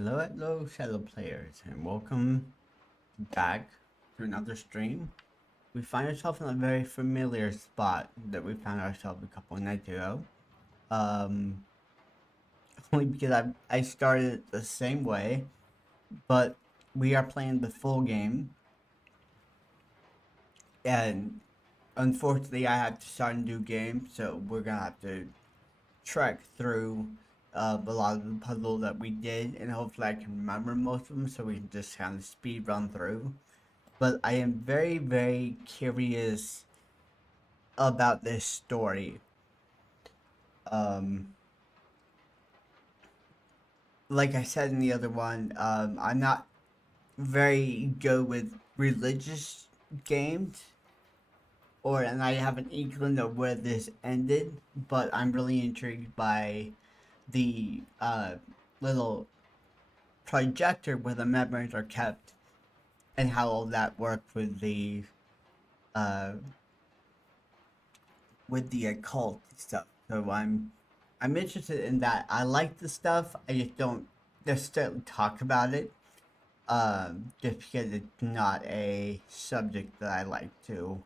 Hello, fellow players, and welcome back to another stream. We find ourselves in a very familiar spot that we found ourselves a couple of nights ago. Um, Only because I started it the same way, but we are playing the full game, and unfortunately, I had to start a new game, so we're gonna have to trek through a lot of the puzzle that we did, and hopefully I can remember most of them, so we can just kind of speed run through. But I am very curious about this story. Um, like I said in the other one, I'm not very good with religious games, and I have an inkling of where this ended, but I'm really intrigued by the little projector where the memories are kept and how all that worked uh, with the occult stuff. So I'm interested in that. I like the stuff. I just don't necessarily talk about it. Just because it's not a subject that I like to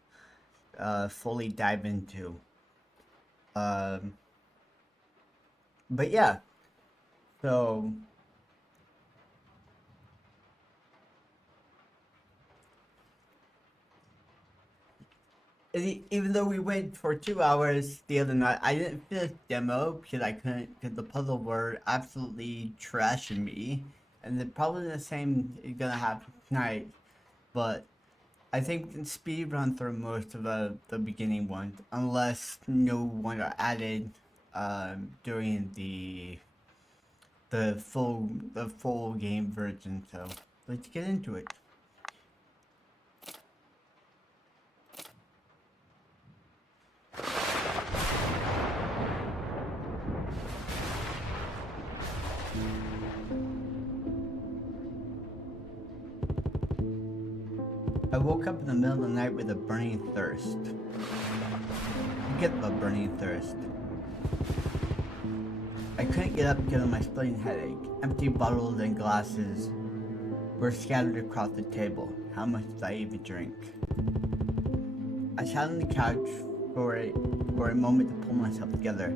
fully dive into. Um, but yeah, so even though we went for 2 hours the other night, I didn't finish demo because I couldn't, because the puzzle were absolutely trashing me, and then probably the same is gonna happen tonight. But I think we can speed run through most of the beginning ones, unless no one are added during the full game version. So let's get into it. I woke up in the middle of the night with a burning thirst. You get the burning thirst. I couldn't get up because of my splitting headache. Empty bottles and glasses were scattered across the table. How much did I even drink? I sat on the couch for a moment to pull myself together.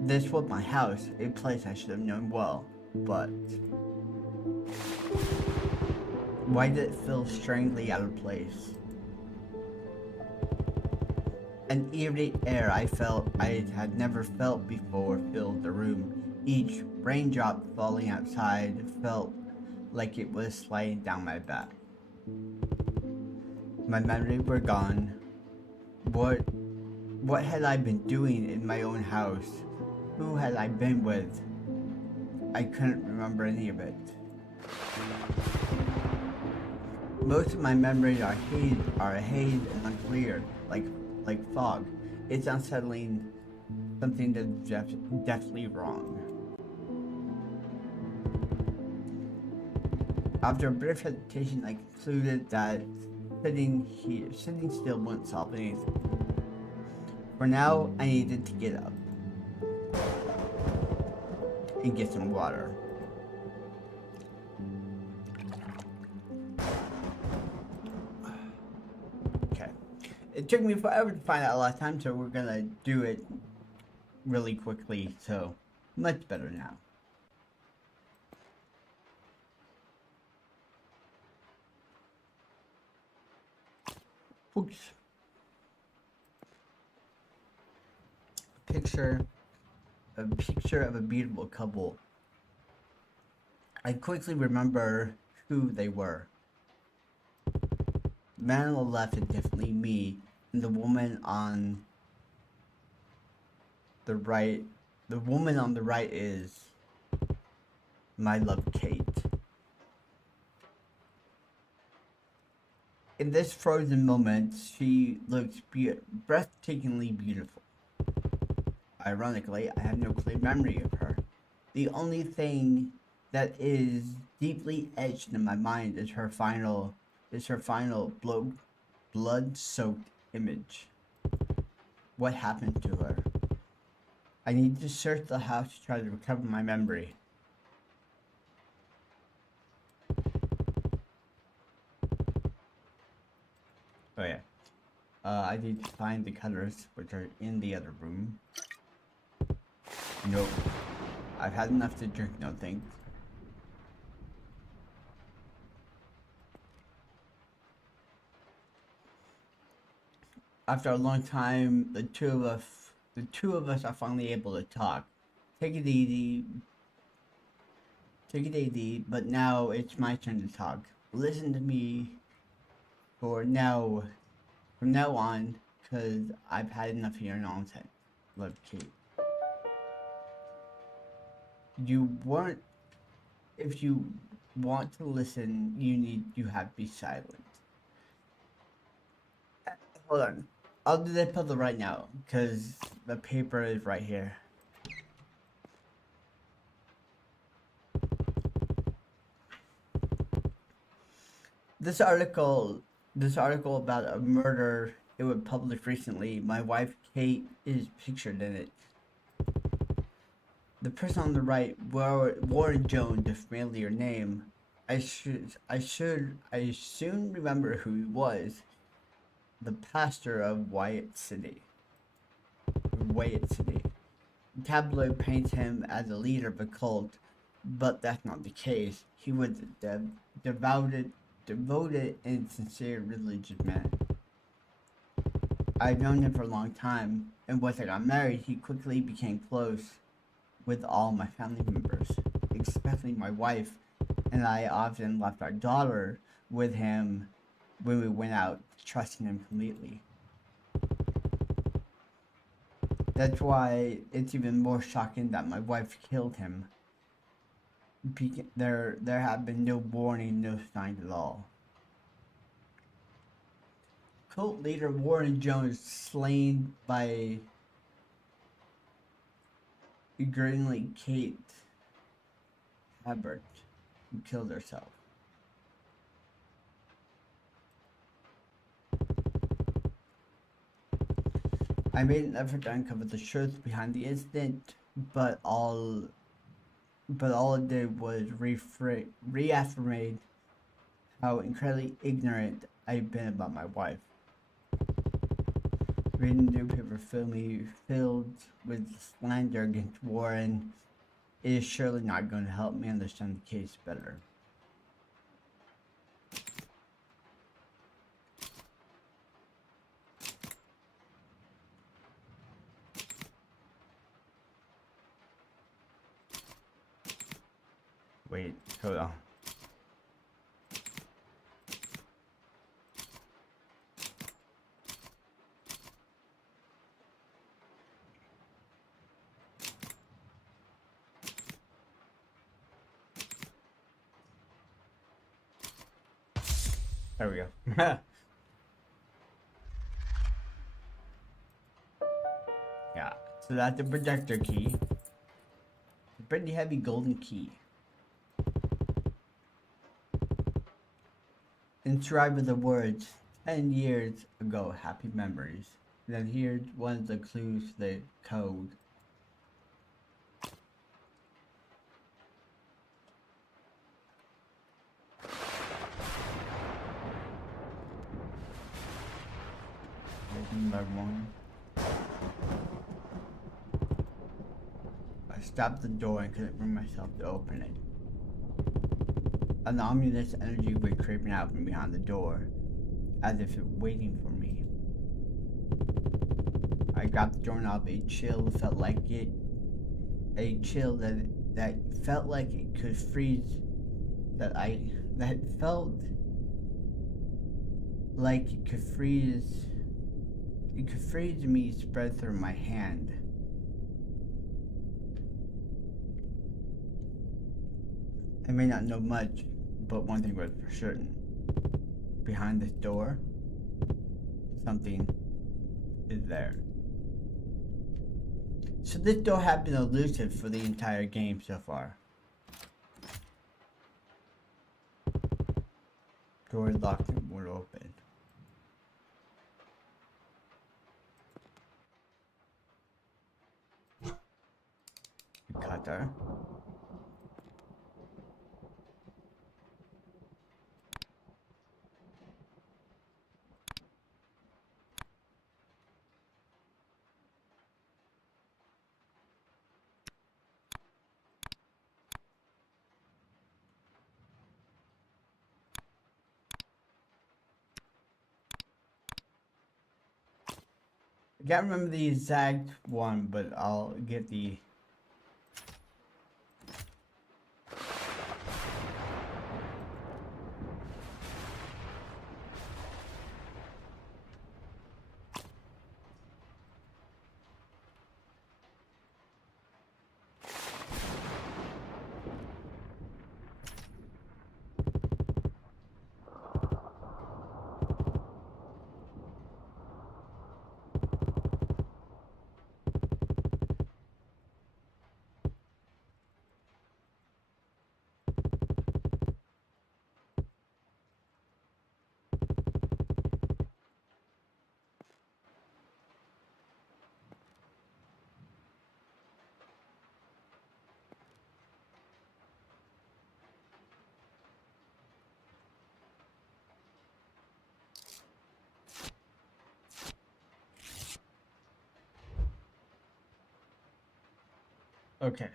This was my house, a place I should have known well, but why did it feel strangely out of place? An eerie air I had never felt before filled the room. Each raindrop falling outside felt like it was sliding down my back. My memories were gone. What had I been doing in my own house? Who had I been with? I couldn't remember any of it. Most of my memories are haze and unclear, like fog. It's unsettling. Something that's definitely wrong. After a brief hesitation, I concluded that sitting still wouldn't solve anything. For now, I needed to get up and get some water. Okay. It took me forever to find out last time, so we're gonna do it really quickly, so much better now. Oops. A picture of a beautiful couple. I quickly remember who they were. The man on the left is definitely me, and the woman on the right is my love, Kate. In this frozen moment, she looks breathtakingly beautiful. Ironically, I have no clear memory of her. The only thing that is deeply etched in my mind is her final blood-soaked image. What happened to her? I need to search the house to try to recover my memory. I need to find the cutters, which are in the other room. Nope. I've had enough to drink, no thanks. After a long time, the two of us are finally able to talk. Take it easy. Take it easy, but now it's my turn to talk. Listen to me from now on, because I've had enough of your nonsense. Love, Kate. If you want to listen, you have to be silent. Hold on. I'll do that puzzle right now, because the paper is right here. This article about a murder, it was published recently. My wife Kate is pictured in it. The person on the right, Warren Jones, a familiar name. I soon remember who he was. The pastor of Wyatt City. Tabloid paints him as a leader of a cult, but that's not the case. He was a devoted and sincere religious man. I've known him for a long time, and once I got married, he quickly became close with all my family members, especially my wife, and I often left our daughter with him when we went out, trusting him completely. That's why it's even more shocking that my wife killed him. There have been no warning, no signs at all. Cult leader Warren Jones slain by grinning Kate Habert, who killed herself. I made an effort to uncover the truth behind the incident, but all it did was reaffirm how incredibly ignorant I've been about my wife. Reading the newspaper filled with slander against Warren is surely not going to help me understand the case better. Wait, hold on. There we go. Yeah, so that's the projector key. A pretty heavy golden key. Inscribed with the words, 10 years ago, happy memories. Then here's one of the clues to the code. Number one. I stopped the door and couldn't bring myself to open it. An ominous energy was creeping out from behind the door, as if it was waiting for me. I grabbed the doorknob. A chill felt like it. A chill that felt like it could freeze. That felt like it could freeze. It could freeze me, spread through my hand. I may not know much, but one thing was for certain. Behind this door, something is there. So this door had been elusive for the entire game so far. Door locked and won't open. Cutter. Can't remember the exact one, but I'll get the. Okay.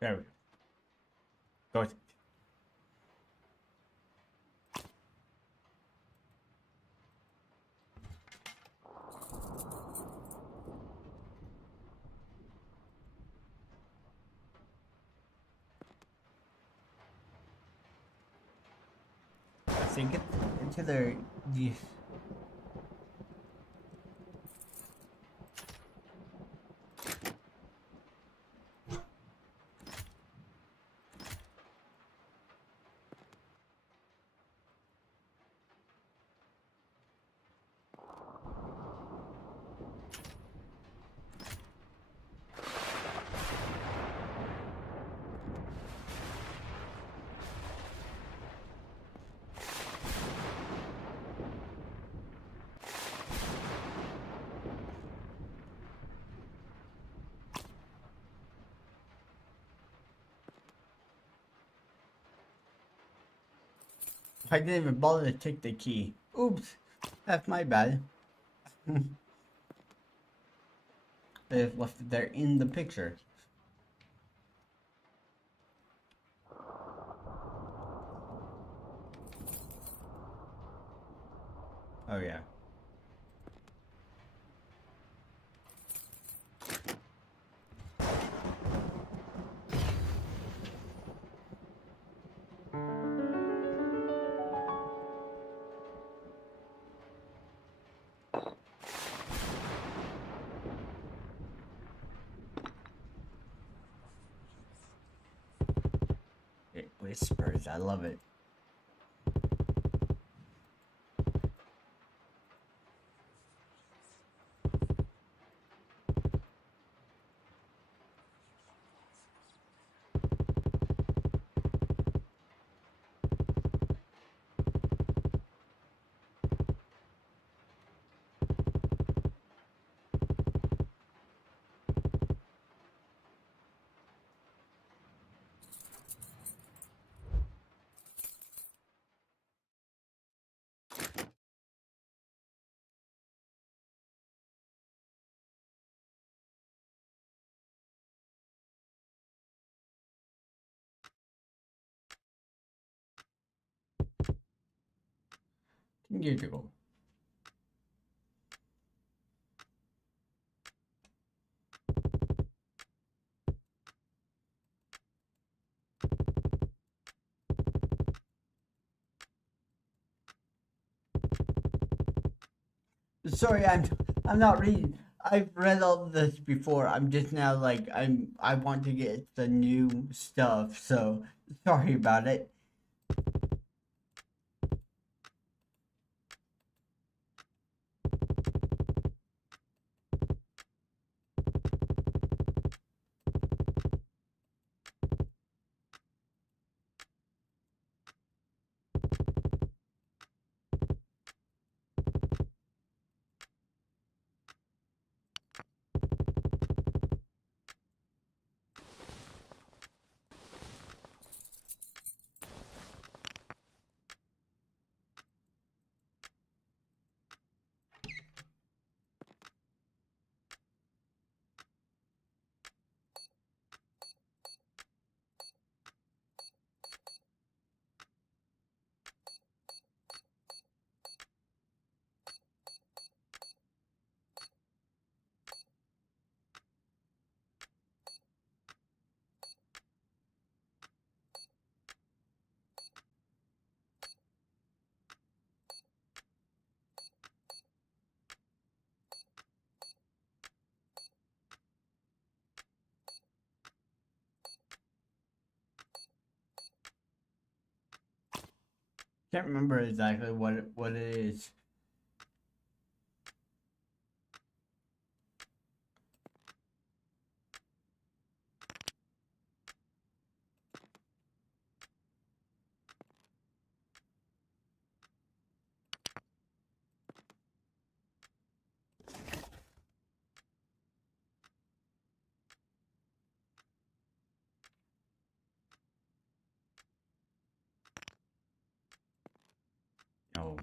There we go. Go. I think into their. I didn't even bother to take the key. Oops, that's my bad. They just left it there in the picture. Oh yeah. It whispers. I love it. Years ago. Sorry, I'm not reading. I've read all this before. I'm just now like I want to get the new stuff. So sorry about it. Can't remember exactly what it is. Oh.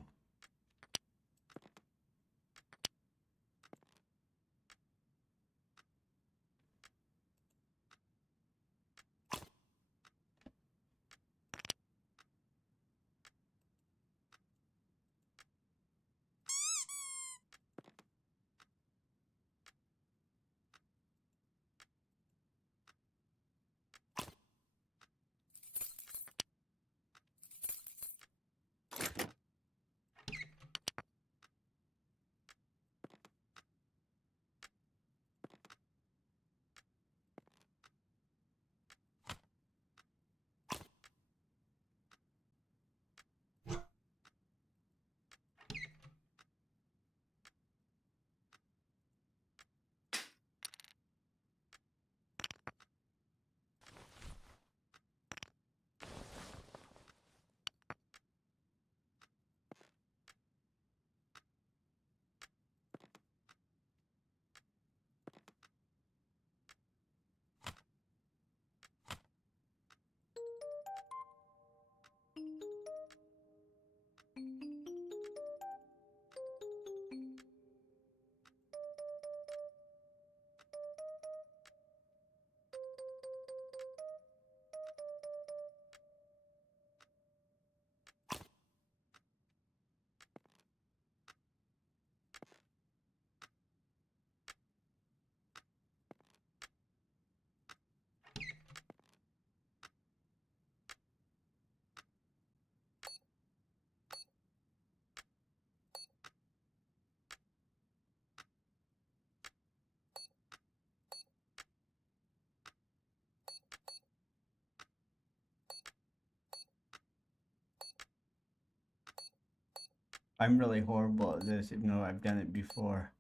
I'm really horrible at this, even though I've done it before.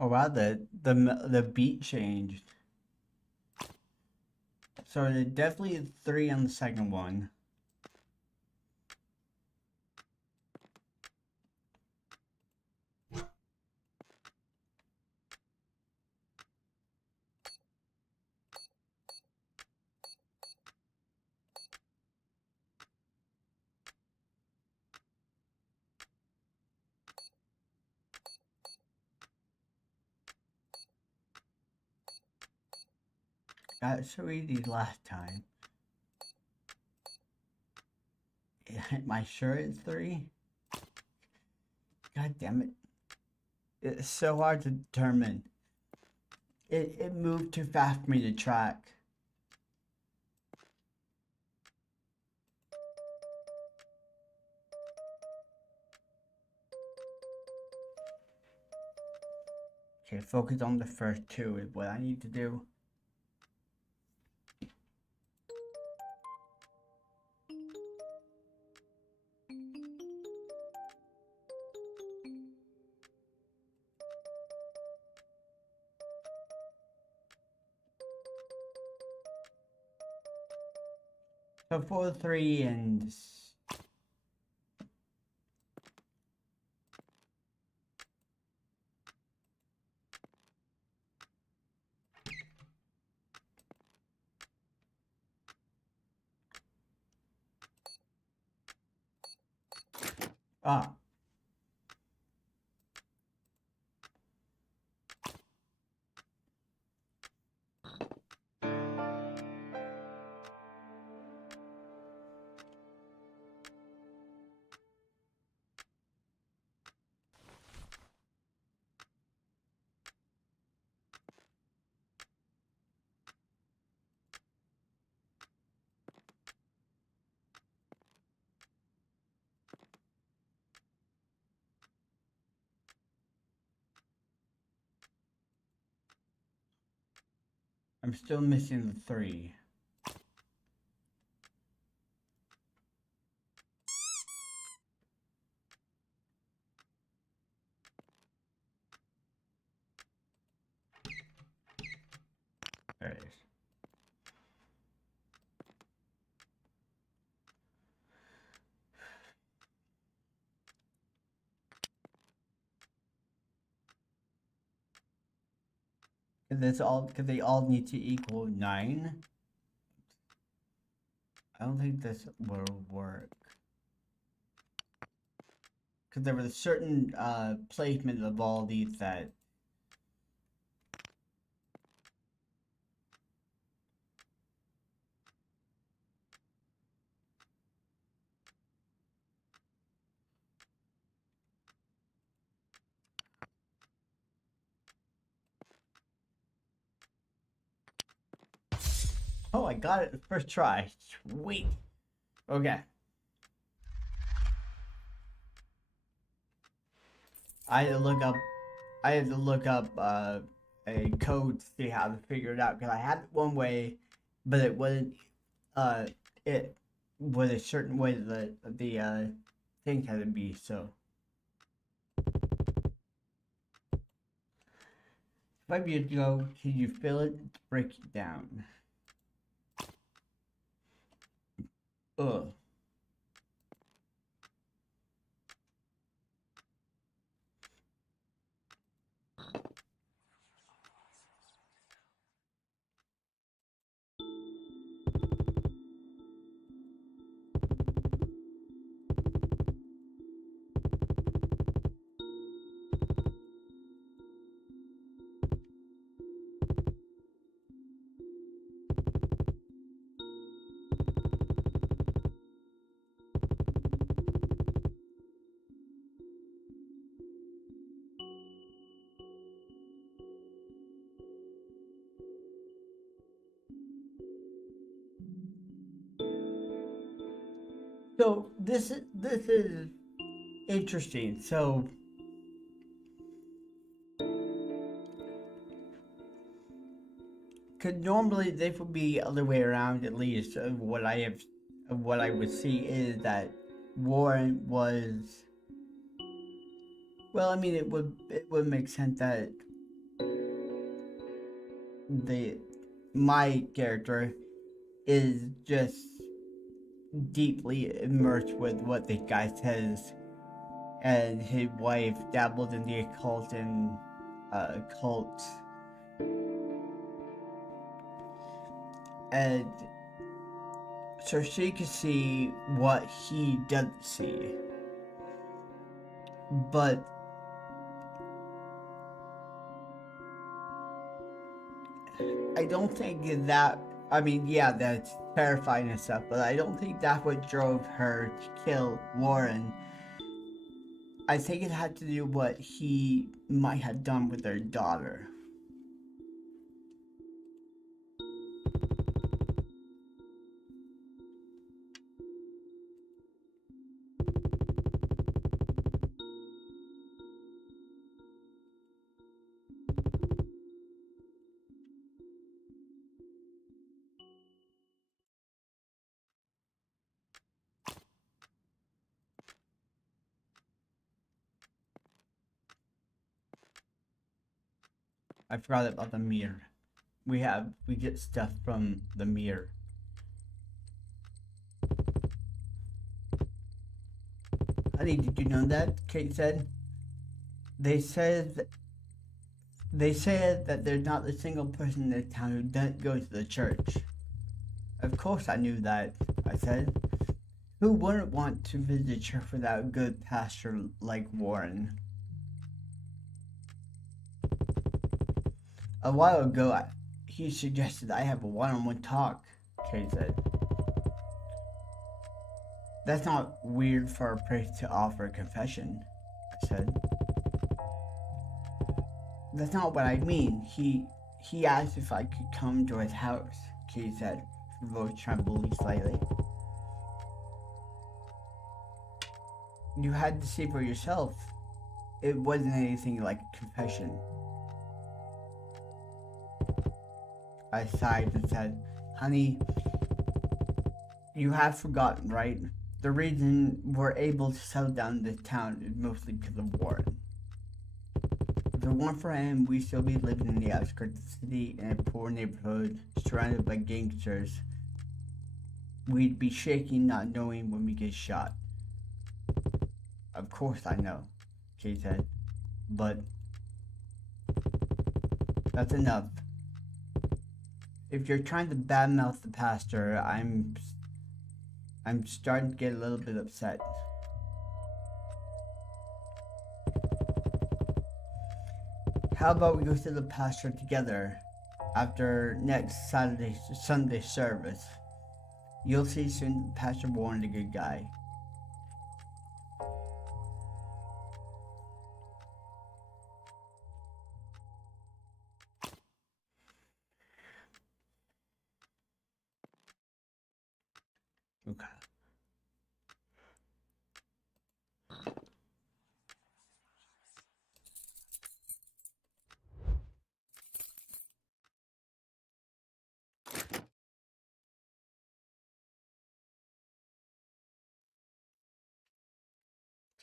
Oh wow, the beat changed. So there's definitely 3 on the second one. Got so easy last time. Am I sure it's 3? God damn it. It's so hard to determine. It moved too fast for me to track. Okay, focus on the first 2 is what I need to do. So 4, 3, and ah. I'm still missing the 3. There it is. Because they all need to equal 9. I don't think this will work. Because there was a certain placement of all these that. Oh, I got it the first try. Sweet. Okay. I had to look up. I had to look up a code to see how to figure it out because I had it one way, but it wasn't. Uh, it was a certain way that the thing had to be. So 5 years ago, can you feel it? Break it down. Ugh. So this is interesting. So could normally this would be other way around at least of what I have of what I would see is that Warren was well, I mean it would make sense that the my character is just deeply immersed with what the guy says and his wife dabbled in the occult and cult and so she could see what he doesn't see. But I don't think that. I mean, yeah, that's terrifying and stuff, but I don't think that's what drove her to kill Warren. I think it had to do what he might have done with their daughter. I forgot about the mirror. We get stuff from the mirror. Honey, did you know that? Kate said. They said they said that there's not a single person in the town who doesn't go to the church. Of course I knew that, I said. Who wouldn't want to visit church without a good pastor like Warren? A while ago, he suggested I have a one-on-one talk, Kate said. That's not weird for a priest to offer a confession, I said. That's not what I mean. He asked if I could come to his house, Kate said, her voice trembling slightly. You had to see for yourself. It wasn't anything like a confession. I sighed and said, honey, you have forgotten, right? The reason we're able to settle down this town is mostly because of Warren. If it weren't for him, we'd still be living in the outskirts of the city in a poor neighborhood, surrounded by gangsters. We'd be shaking, not knowing when we get shot. Of course I know, Kate said, but that's enough. If you're trying to badmouth the pastor, I'm starting to get a little bit upset. How about we go to the pastor together after next Sunday service? You'll see soon Pastor Warren's a good guy. Okay.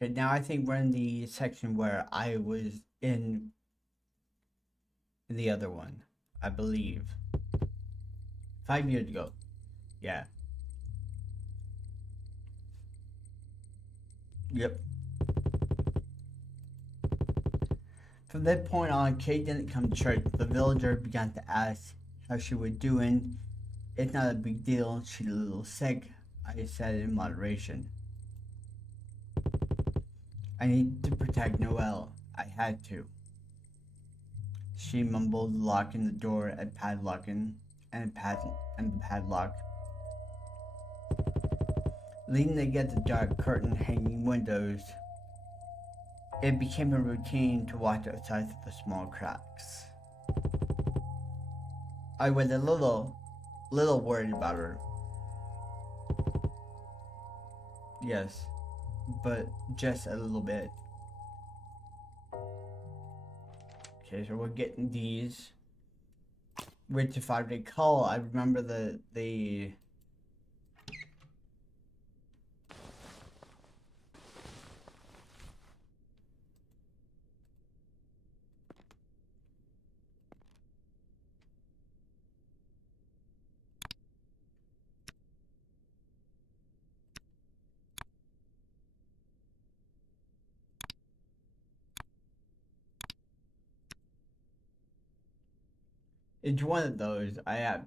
Okay, now I think we're in the section where I was in the other one, I believe. 5 years ago. Yeah. Yep. From that point on, Kate didn't come to church. The villager began to ask how she was doing. It's not a big deal. She's a little sick, I said in moderation. I need to protect Noelle. I had to. She mumbled, locking the door and padlocking and the padlock. Leaning against the dark curtain hanging windows, it became a routine to watch outside of the small cracks. I was a little worried about her. Yes, but just a little bit. Okay, so we're getting these. Which, if I recall, I remember the it's one of those I have.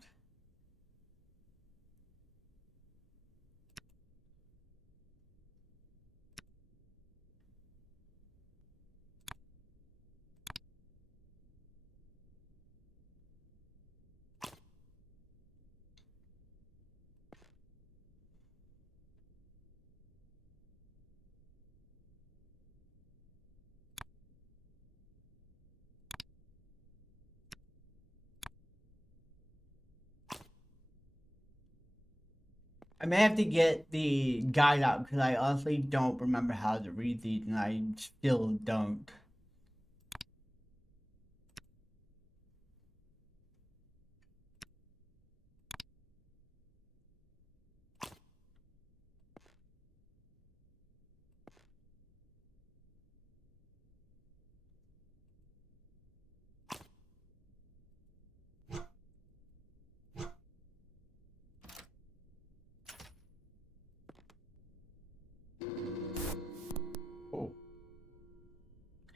I may have to get the guide out because I honestly don't remember how to read these, and I still don't.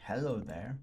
Hello there.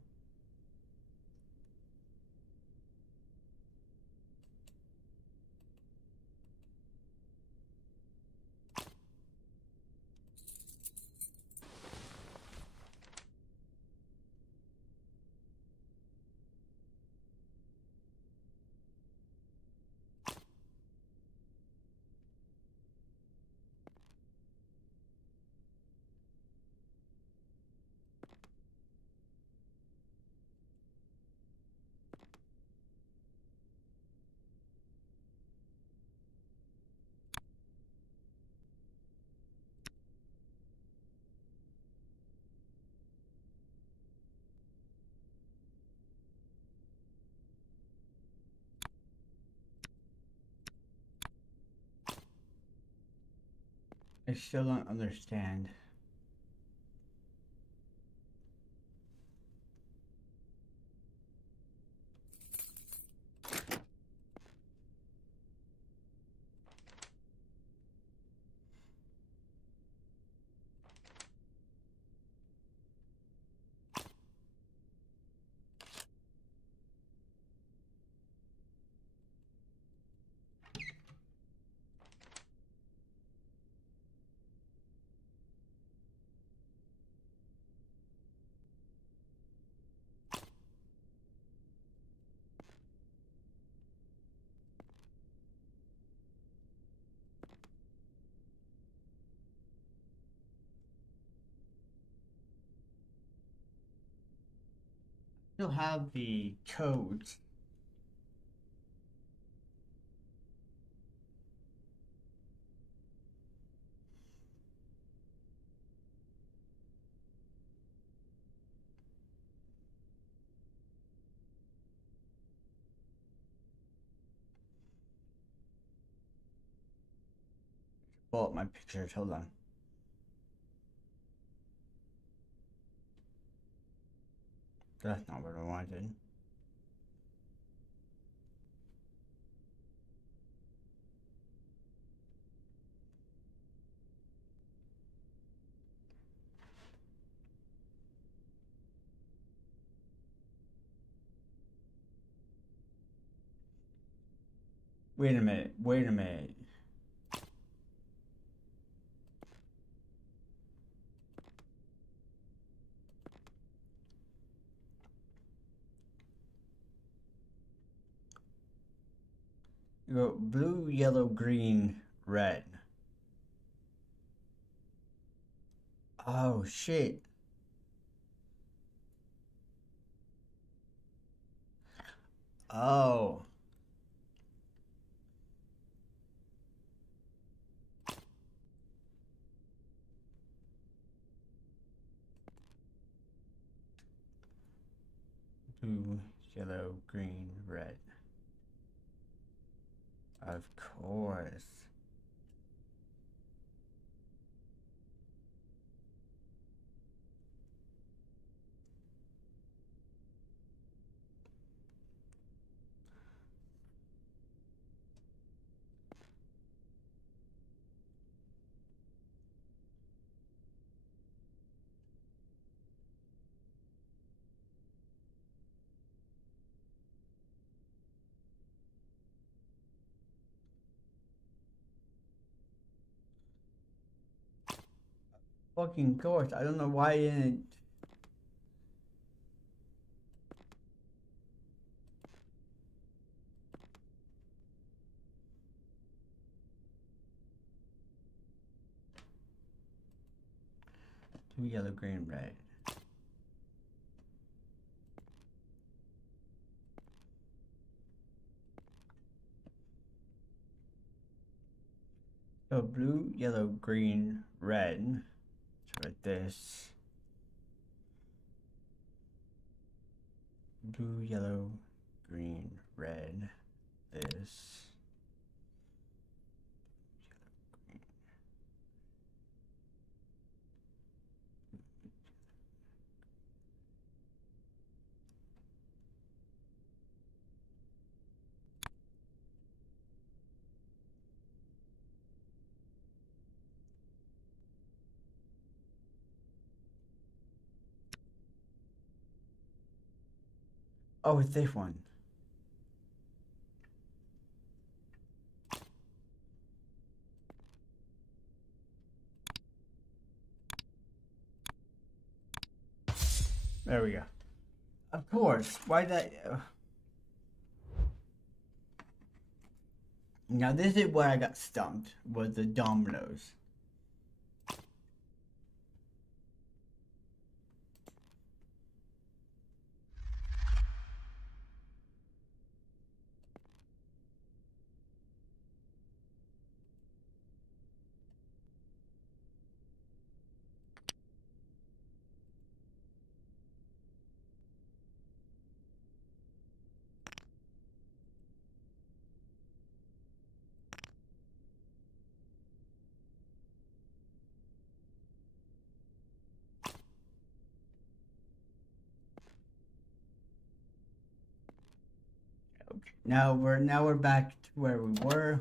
I still don't understand. Still have the codes. Pull up my pictures. Hold on. That's not what I wanted. Wait a minute. Wait a minute. You go blue, yellow, green, red. Oh shit. Oh. Blue, yellow, green, red. Of course. Fucking course. I don't know why I didn't. Blue, yellow, green, red. So blue, yellow, green, red. So with this. Blue, yellow, green, red. This. Oh, it's this one. There we go. Of course. Why that? Now this is where I got stumped. Was the dominoes. Okay. Now we're back to where we were.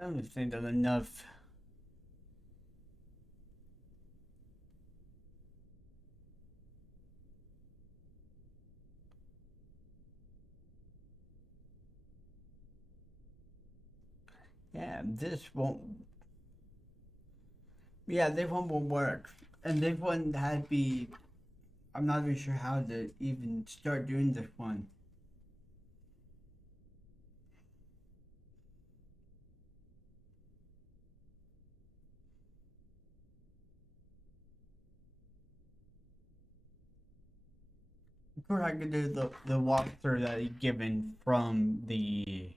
I don't think that's enough. Yeah, this won't. Yeah, this one will work, and this one had to be. I'm not even sure how to even start doing this one. Of course, I could do the walkthrough that he given from the.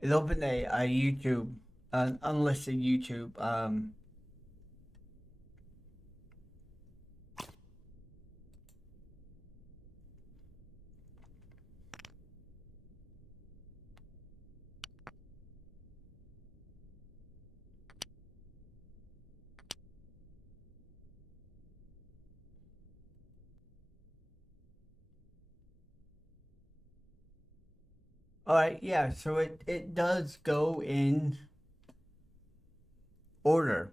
It opened a YouTube, an unlisted YouTube. All right, yeah. So it does go in order.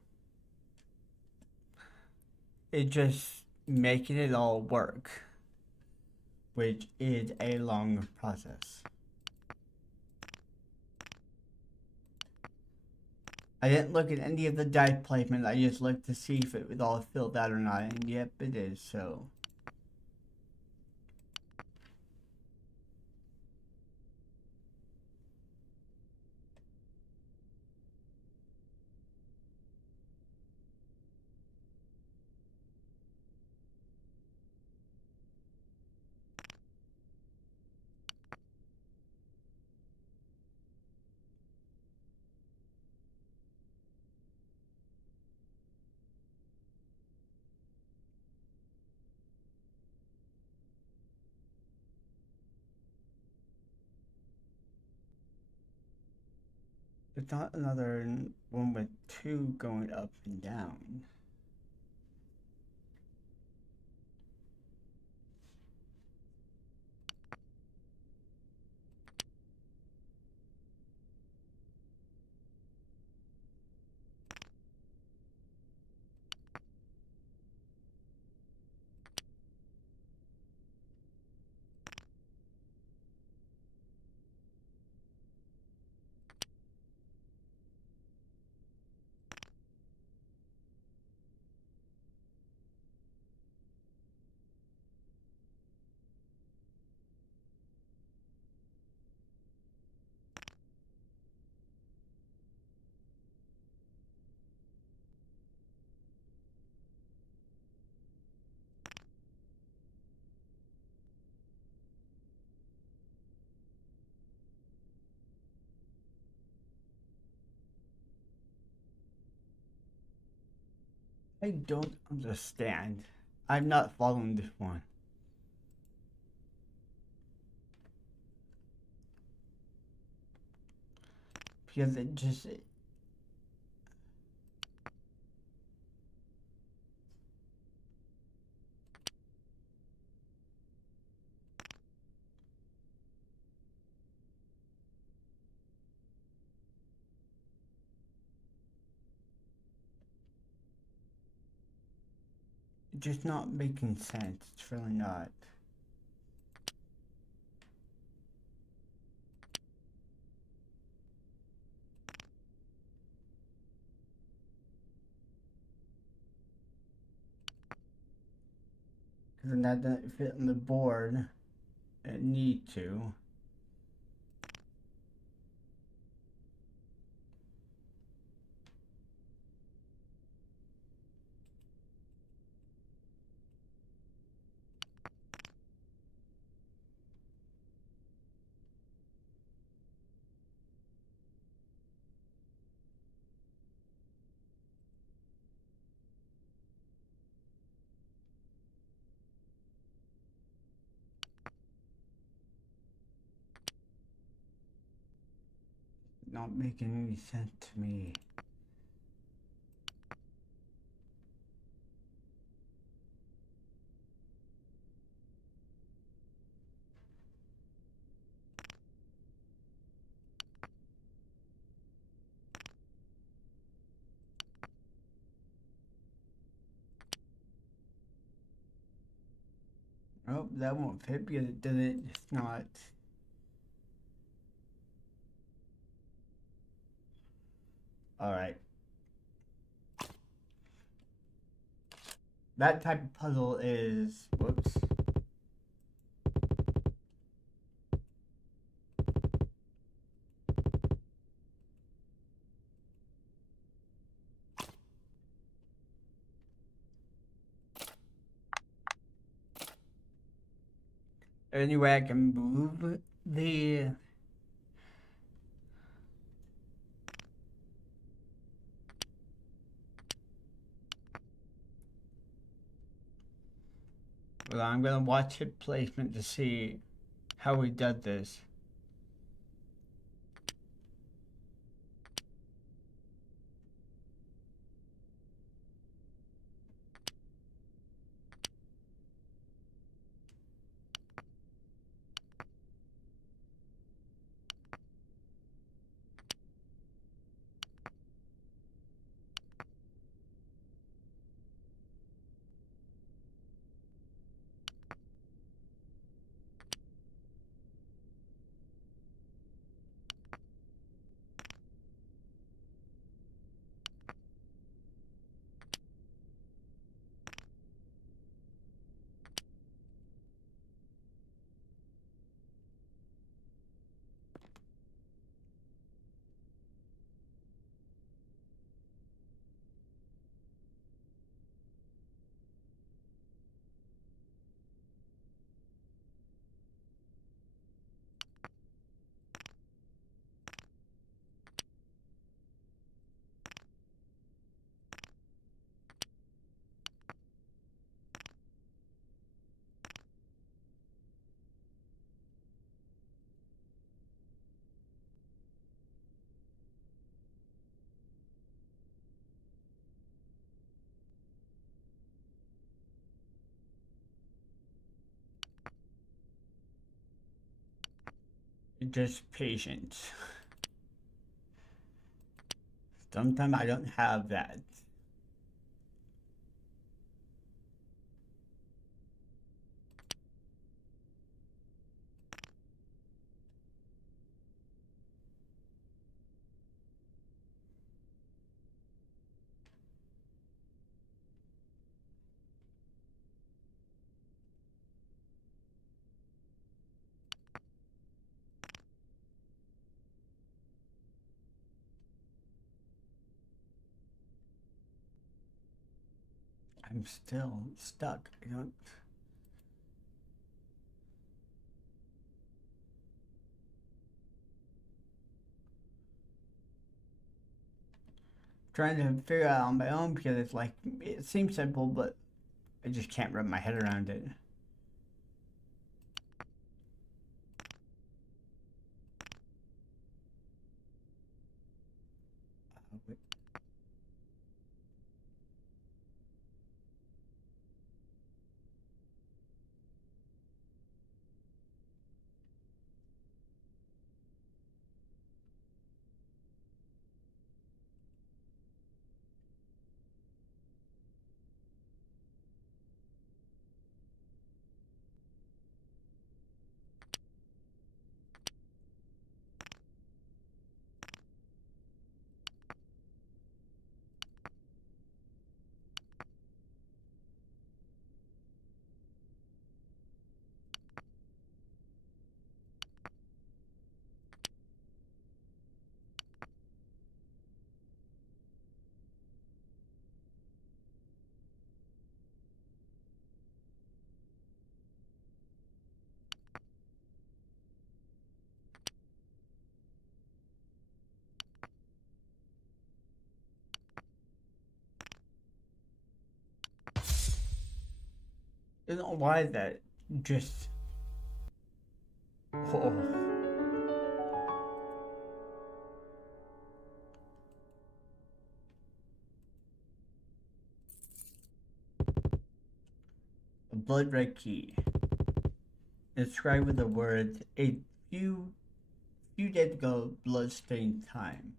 It just making it all work, which is a long process. I didn't look at any of the dice placement. I just looked to see if it was all filled out or not, and yep, it is. So it's not another one with two going up and down. I don't understand. I'm not following this one because it just just not making sense. It's really not. Because that doesn't fit on the board. It need to. Not making any sense to me. Oh, that won't fit because it doesn't. It's not. All right. That type of puzzle is. Whoops. Anyway, I can move the. Well, I'm gonna watch hit placement to see how we did this. Just patience. Sometimes I don't have that. I'm still stuck. I don't. Trying to figure out on my own because it's like it seems simple, but I just can't wrap my head around it. Wait. I don't know why that just. Oh, a blood red key. Described with the words a few days ago, bloodstained time.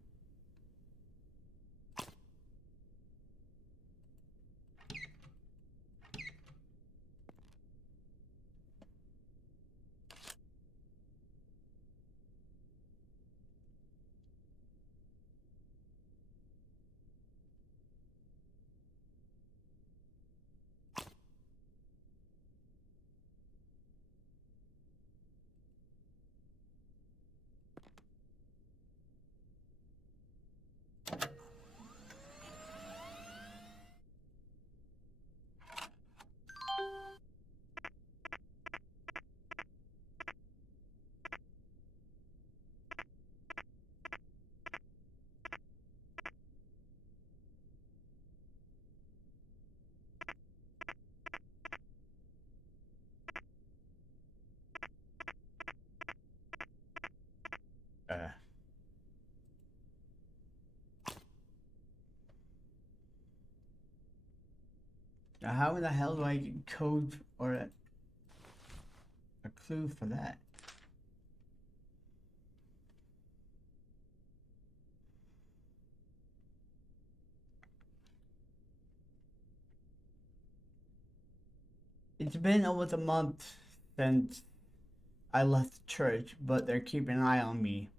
Uh, Now how in the hell do I get code or a clue for that? It's been almost a month since I left church, but they're keeping an eye on me.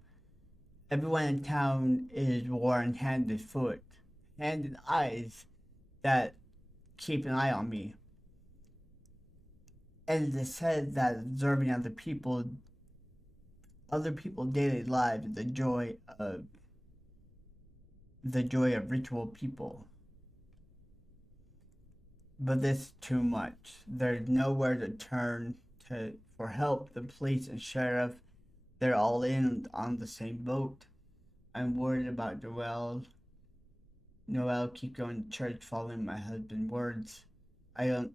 Everyone in town is wearing hand and foot, hand and eyes that keep an eye on me. And it is said that observing other people's daily lives, the joy of ritual people. But this is too much. There's nowhere to turn to for help. The police and sheriff, they're all in on the same boat. I'm worried about Joelle. Noel keep going to church following my husband's words. I don't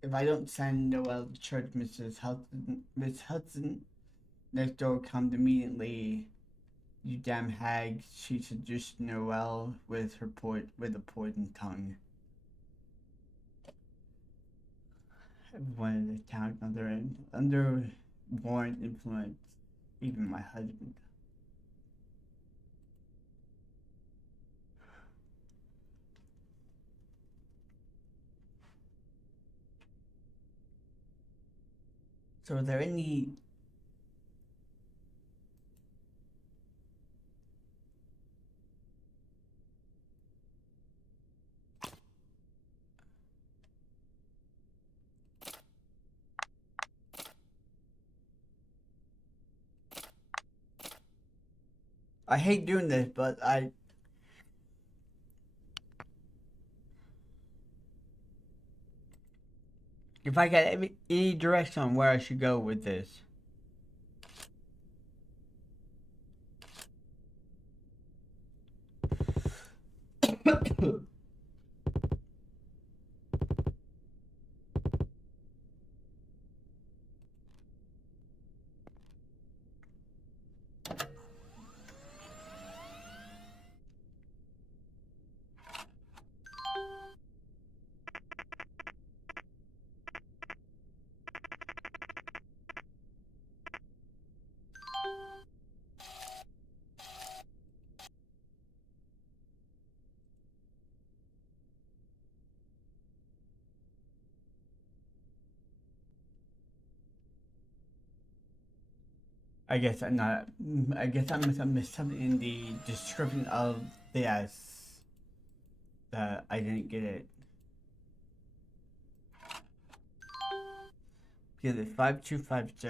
if I don't send Noel to church, Miss Hudson next door comes immediately. You damn hag, she seduced Noel with with a poisoned tongue. Everyone in the town under warrant influence. even my husband. So are there any I hate doing this, but if I get any direction on where I should go with this. I guess I'm not. I guess I missed something in the description of the S. That I didn't get it. Because it's 5250.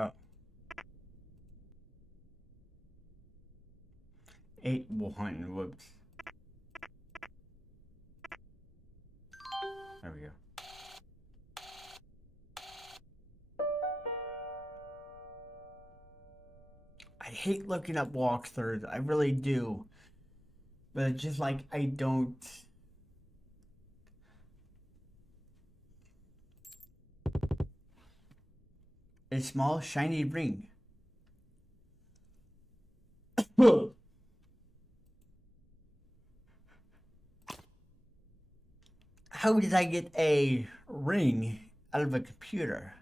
Oh. 81. Whoops. There we go. I hate looking up walkthroughs. I really do. But it's just like I don't. A small shiny ring. How did I get a ring out of a computer?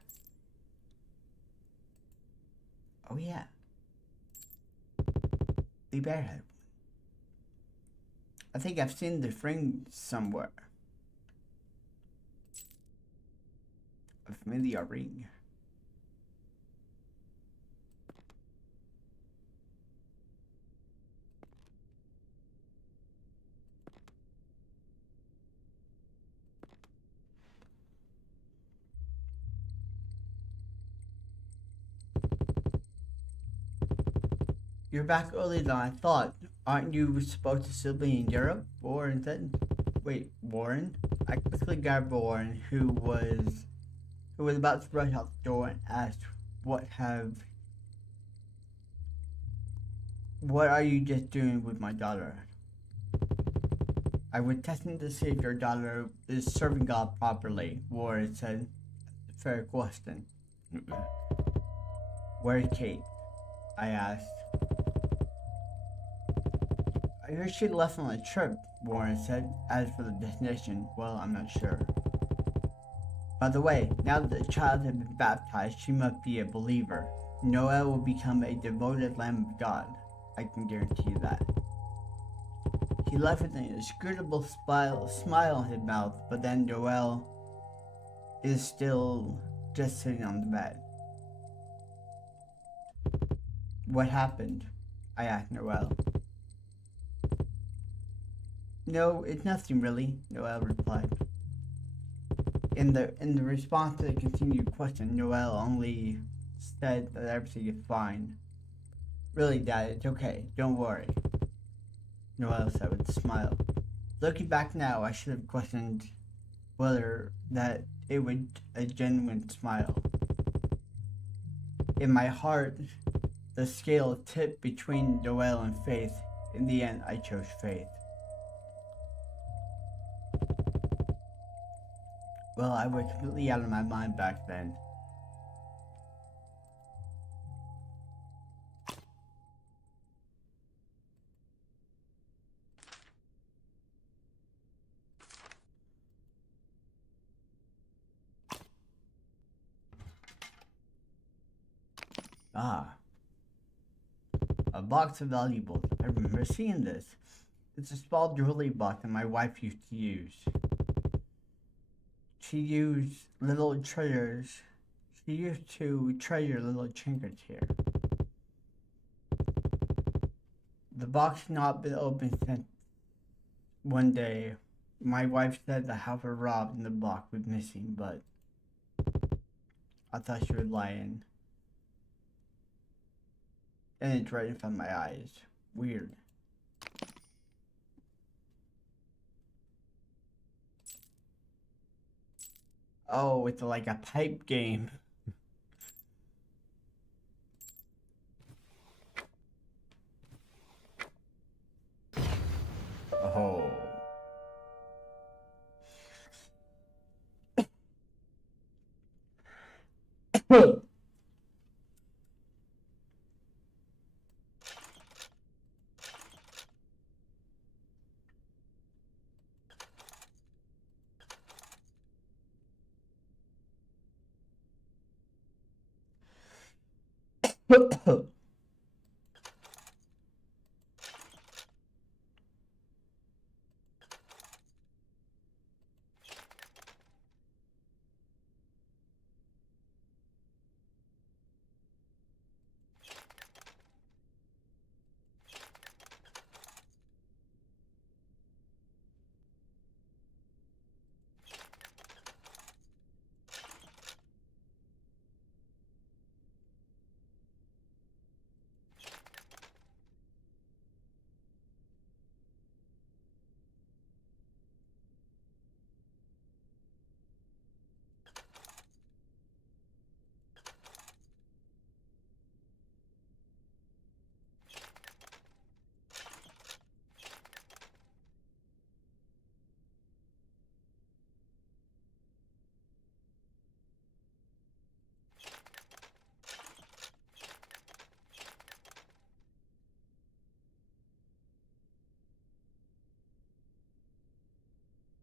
Oh yeah. The bear head. I think I've seen the ring somewhere. A familiar ring. You're back earlier than I thought. Aren't you supposed to still be in Europe? Warren said. Wait, Warren? I quickly grabbed Warren, who was about to rush out the door and asked, What are you just doing with my daughter? I was testing to see if your daughter is serving God properly, Warren said. Fair question. Where's Kate? I asked. I heard she left on a trip, Warren said. As for the destination, well, I'm not sure. By the way, now that the child has been baptized, she must be a believer. Noel will become a devoted Lamb of God. I can guarantee you that. He left with an inscrutable smile on his mouth, but then Noel is still just sitting on the bed. What happened? I asked Noel. No, it's nothing really, Noel replied. In the response to the continued question, Noel only said that everything is fine. Really, Dad, it's okay. Don't worry. Noel said with a smile. Looking back now, I should have questioned whether that it was a genuine smile. In my heart, the scale tipped between Noel and Faith. In the end, I chose Faith. Well, I was completely out of my mind back then. Ah, a box of valuables. I remember seeing this. It's a small jewelry box that my wife used to use. She used little treasures. She used to treasure little trinkets here. The box had not been opened since one day. My wife said the house was robbed and the box was missing, but I thought she was lying. And it's right in front of my eyes. Weird. Oh, it's like a pipe game. Oh.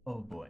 Oh boy.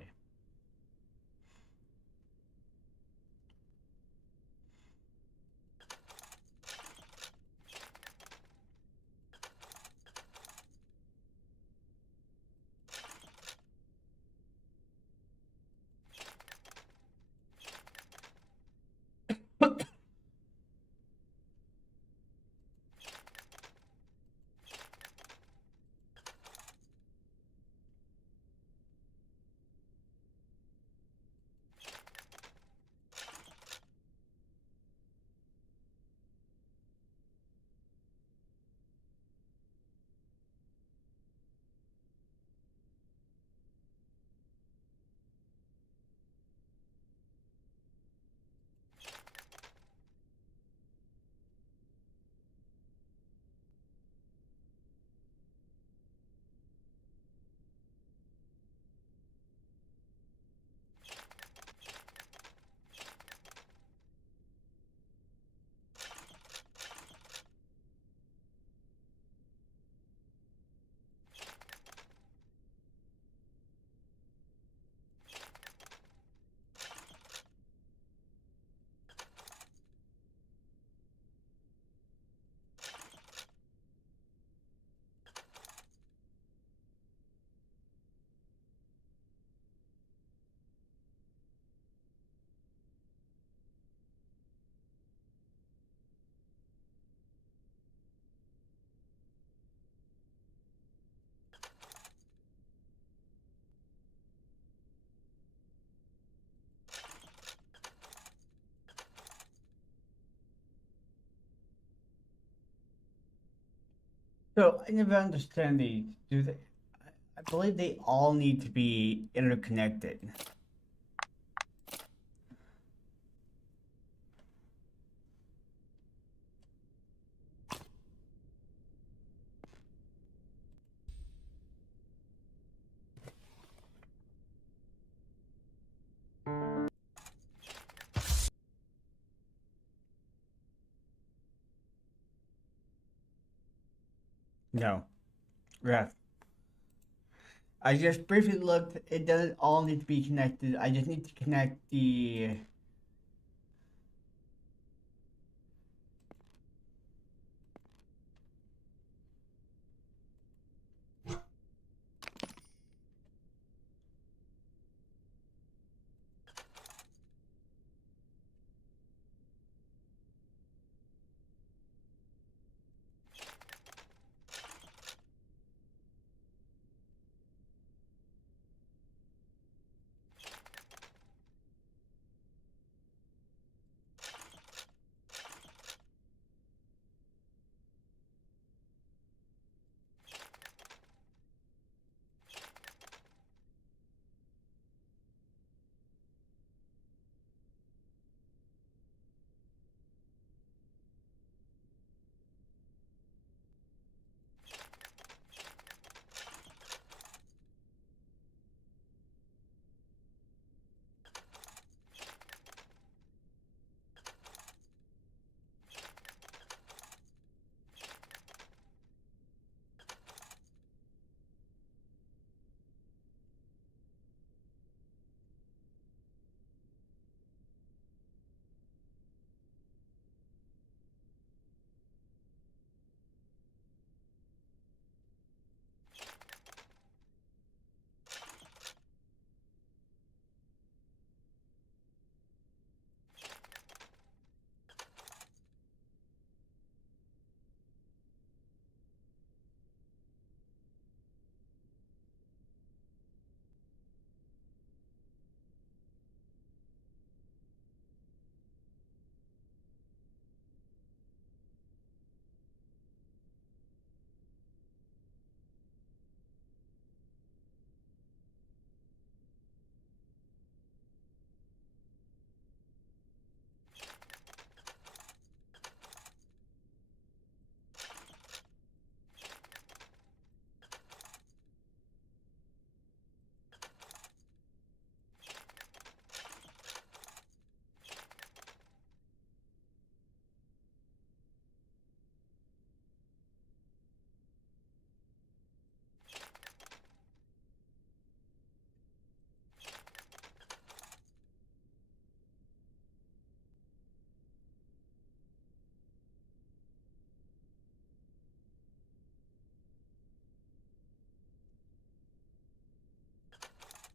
So I never understand these. Do they? I believe they all need to be interconnected. No. Yeah. I just briefly looked. It doesn't all need to be connected. I just need to connect the.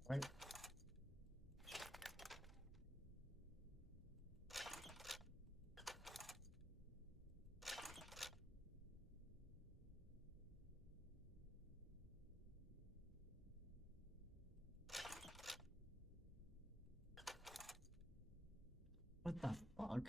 Right. What the fuck?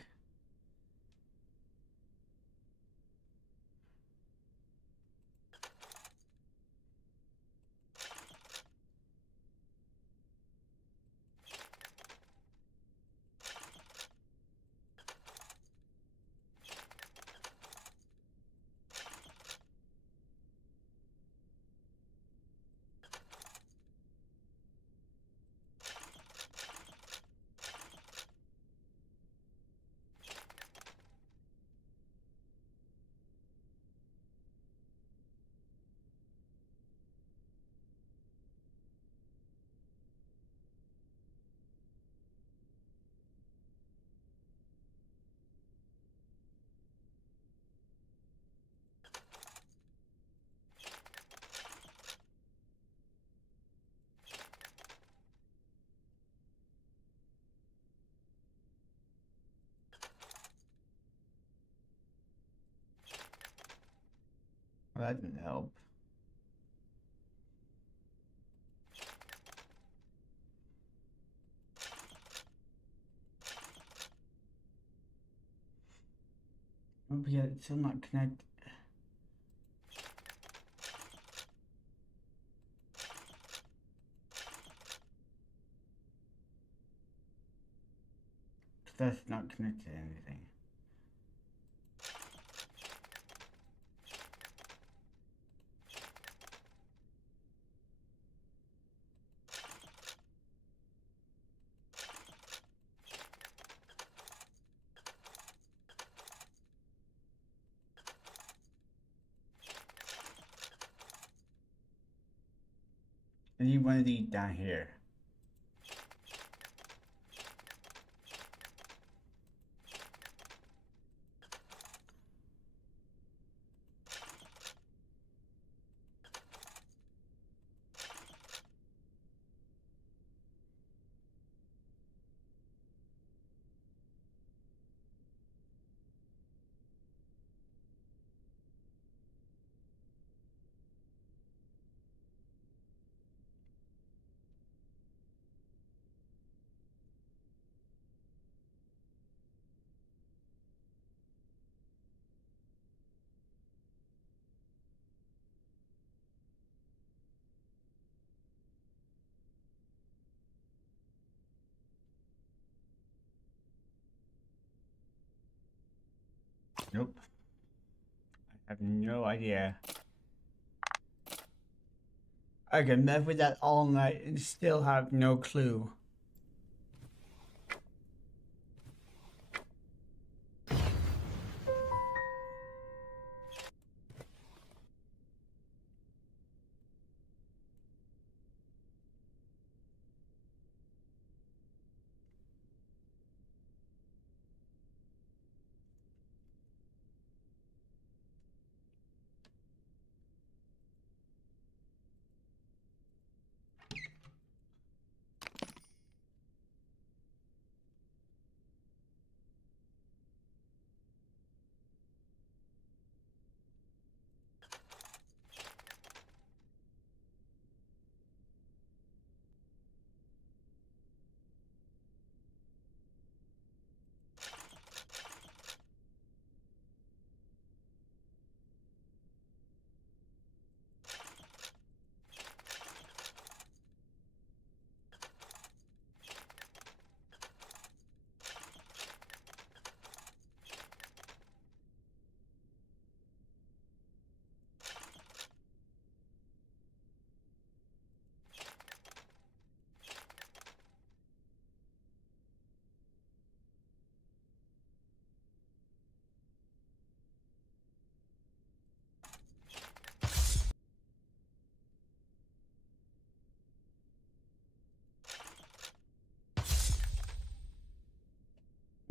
Well, that didn't help. Oh, yeah, it's still not connected. That's not connected to anything. I need one of these down here. Nope. I have no idea. I can mess with that all night and still have no clue.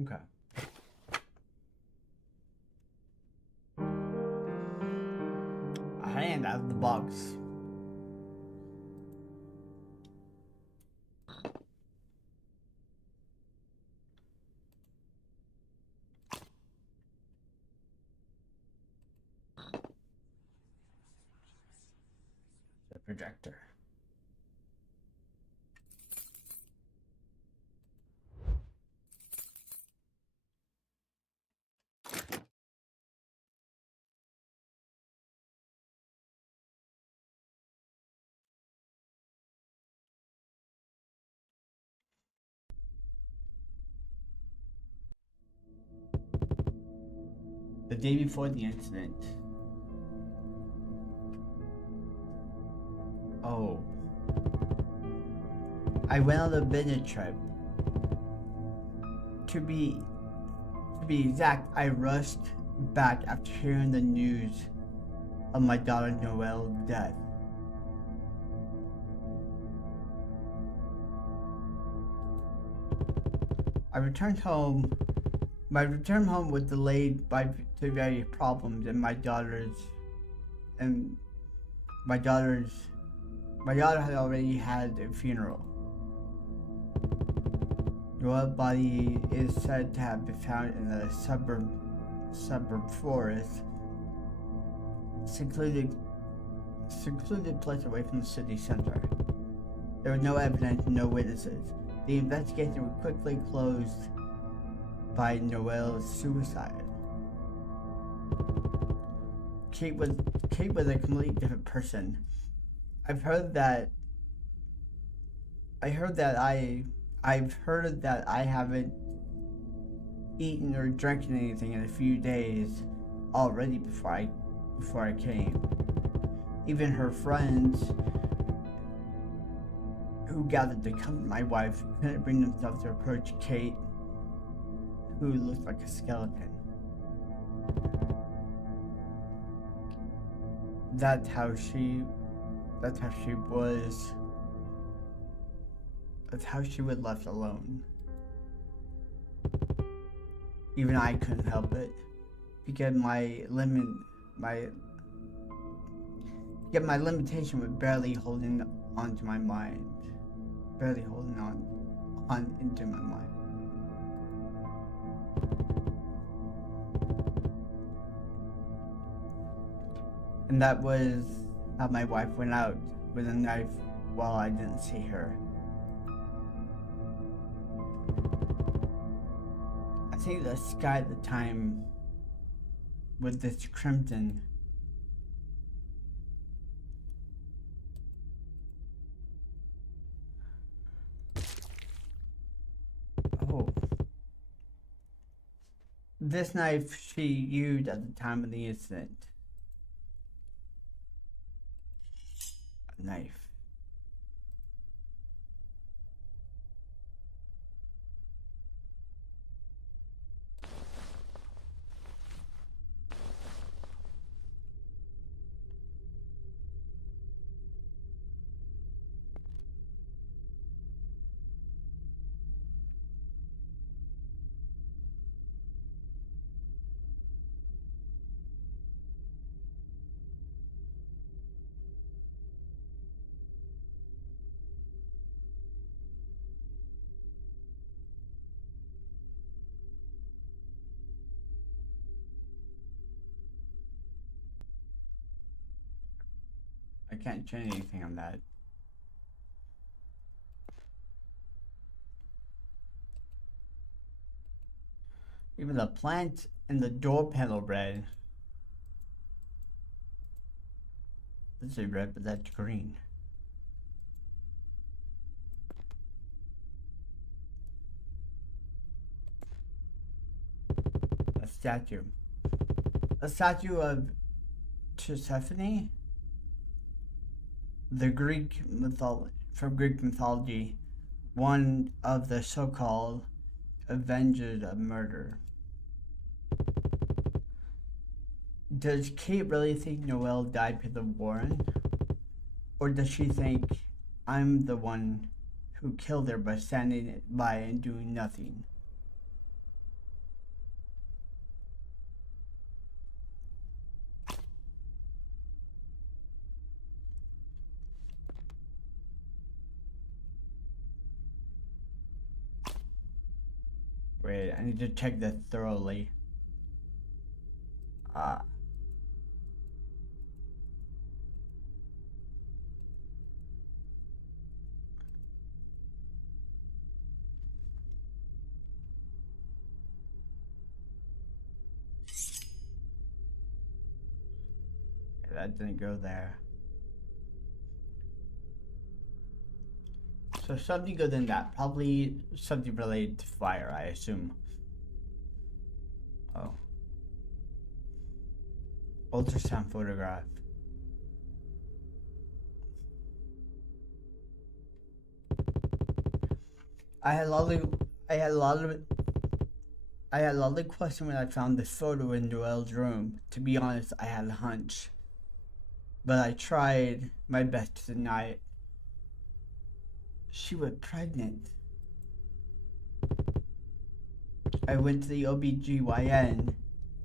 Okay. A hand out of the box. The projector. The day before the incident. Oh. I went on a business trip. To be exact, I rushed back after hearing the news of my daughter Noelle's death. I returned home. My return home was delayed by various problems, and my daughter had already had a funeral. Noelle's body is said to have been found in a suburb forest, secluded place away from the city center. There was no evidence, no witnesses. The investigation was quickly closed by Noelle's suicide. Kate was a completely different person. I've heard that I haven't eaten or drinking anything in a few days already before I came. Even her friends who gathered to comfort my wife couldn't bring themselves to approach Kate, who looked like a skeleton. That's how she was. That's how she was left alone. Even I couldn't help it, because my limitation was barely holding onto my mind, barely holding on into my mind. And that was how my wife went out with a knife while I didn't see her. I think the sky at the time was this crimson. Oh. This knife she used at the time of the incident. A knife. I can't change anything on that. Even the plant and the door panel red. This is red, but that's green. A statue. A statue of Persephone? The from Greek mythology, one of the so-called avengers of murder. Does Kate really think Noelle died because of Warren? Or does she think I'm the one who killed her by standing by and doing nothing? Wait, I need to check this thoroughly. That didn't go there. So something good in that. Probably something related to fire, I assume. Oh. Ultrasound photograph. I had a lot of question when I found this photo in Noelle's room. To be honest, I had a hunch. But I tried my best to deny it. She was pregnant. I went to the OBGYN,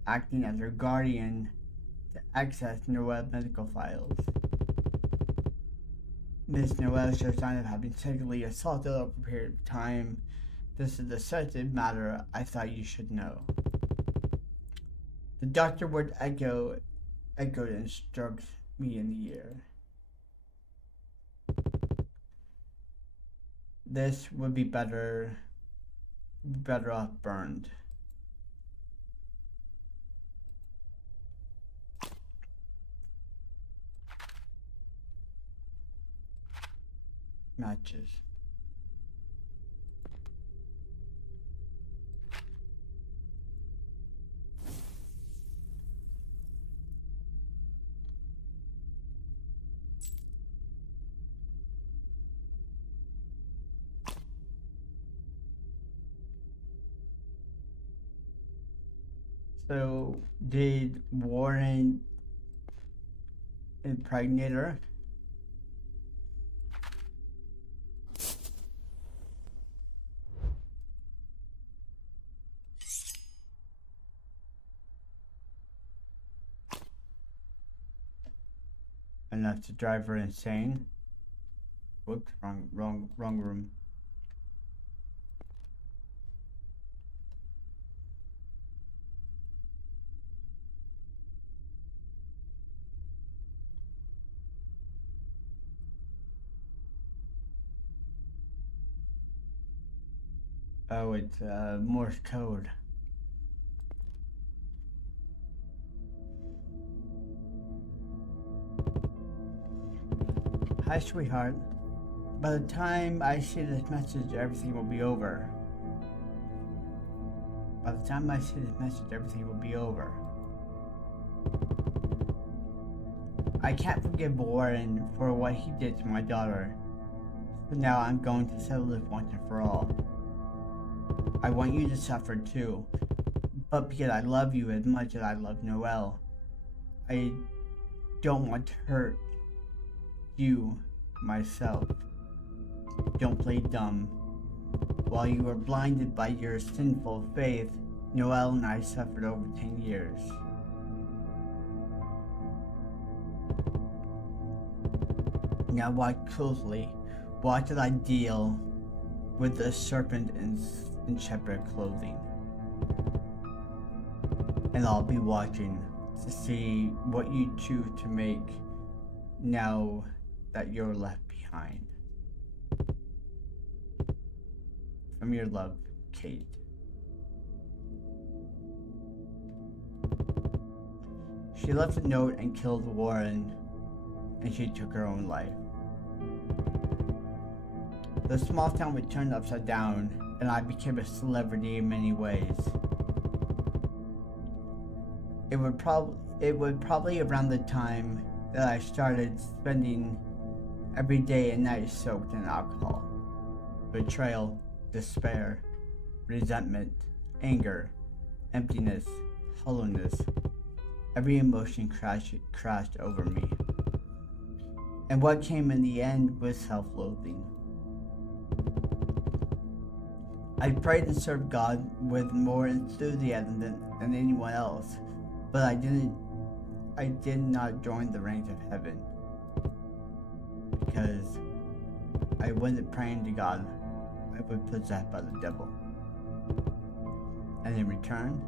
acting as her guardian, to access Noelle's medical files. Miss Noelle showed signs of having sexually assaulted over a period of time. This is a sensitive matter I thought you should know. The doctor would echoed and stroked me in the ear. This would be better off burned. Matches. So, did Warren impregnate her? Enough to drive her insane? Whoops, wrong room. Oh, it's Morse code. Hi, sweetheart. By the time I see this message, everything will be over. By the time I see this message, everything will be over. I can't forgive Warren for what he did to my daughter. So now I'm going to settle this once and for all. I want you to suffer too. But because I love you as much as I love Noelle, I don't want to hurt you myself. Don't play dumb. While you were blinded by your sinful faith, Noelle and I suffered over 10 years. Now watch closely. Watch as I deal with the serpent in shepherd clothing. And I'll be watching to see what you choose to make now that you're left behind. From your love, Kate. She left a note and killed Warren, and she took her own life. The small town was turned upside down, and I became a celebrity in many ways. It was probably around the time that I started spending every day and night soaked in alcohol. Betrayal, despair, resentment, anger, emptiness, hollowness. Every emotion crashed over me. And what came in the end was self-loathing. I prayed and served God with more enthusiasm than anyone else, but I did not join the ranks of heaven. Because I wasn't praying to God, I was possessed by the devil. And in return,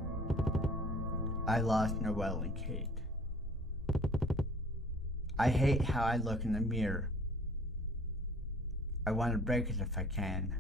I lost Noelle and Kate. I hate how I look in the mirror. I want to break it if I can.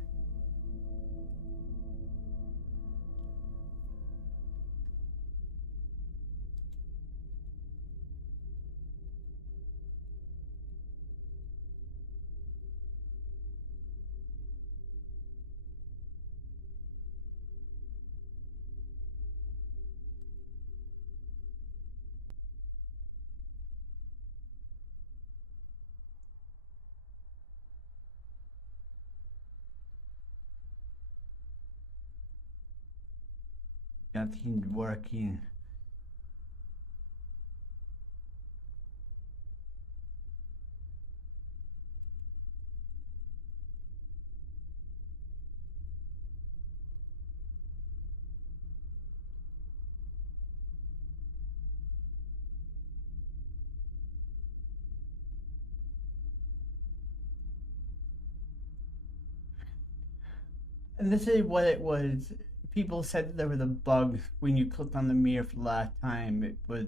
Nothing's working. And this is what it was. People said that there was a bug when you clicked on the mirror for the last time. It was.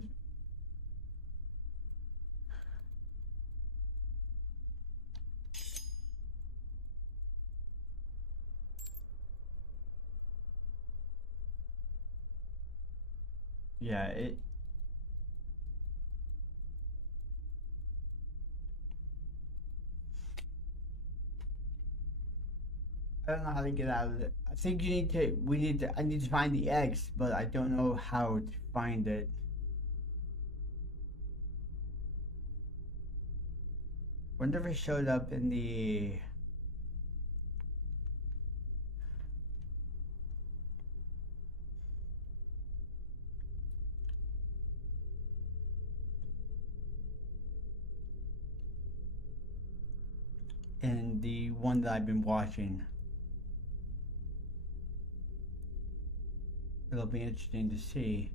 Yeah, it. I don't know how to get out of it. I think I need to find the X, but I don't know how to find it. Wonder if it showed up in the. in the one that I've been watching. It'll be interesting to see.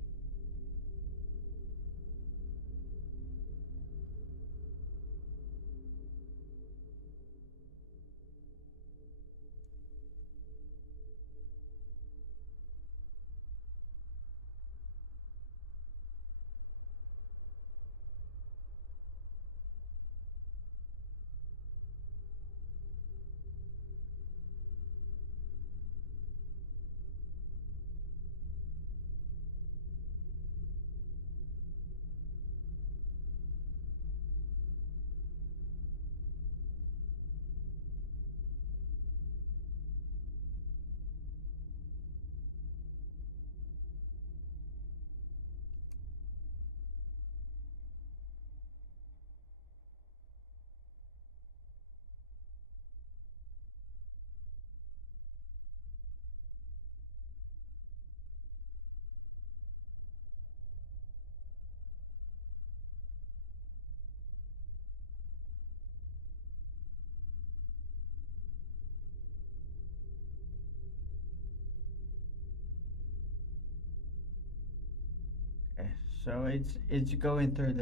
Okay, so it's going through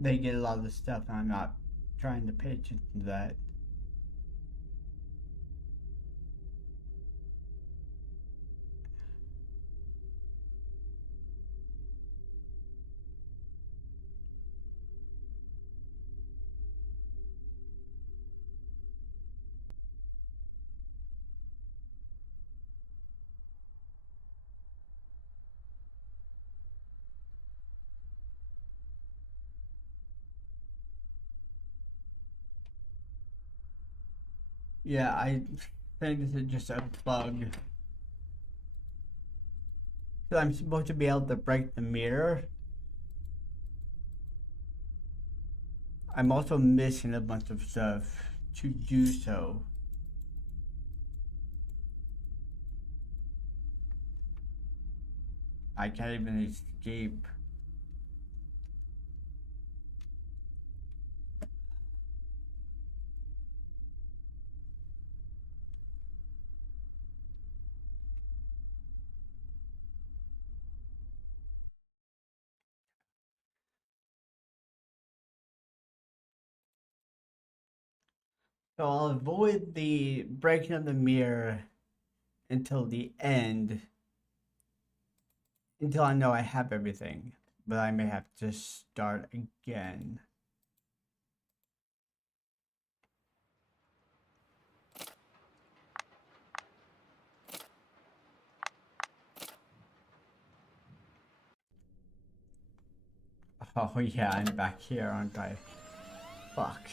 they get a lot of the stuff, and I'm not trying to pay attention to that. Yeah, I think this is just a bug. So I'm supposed to be able to break the mirror. I'm also missing a bunch of stuff to do so. I can't even escape. So I'll avoid the breaking of the mirror until the end, until I know I have everything. But I may have to start again. Oh yeah, I'm back here, aren't I? Fuck.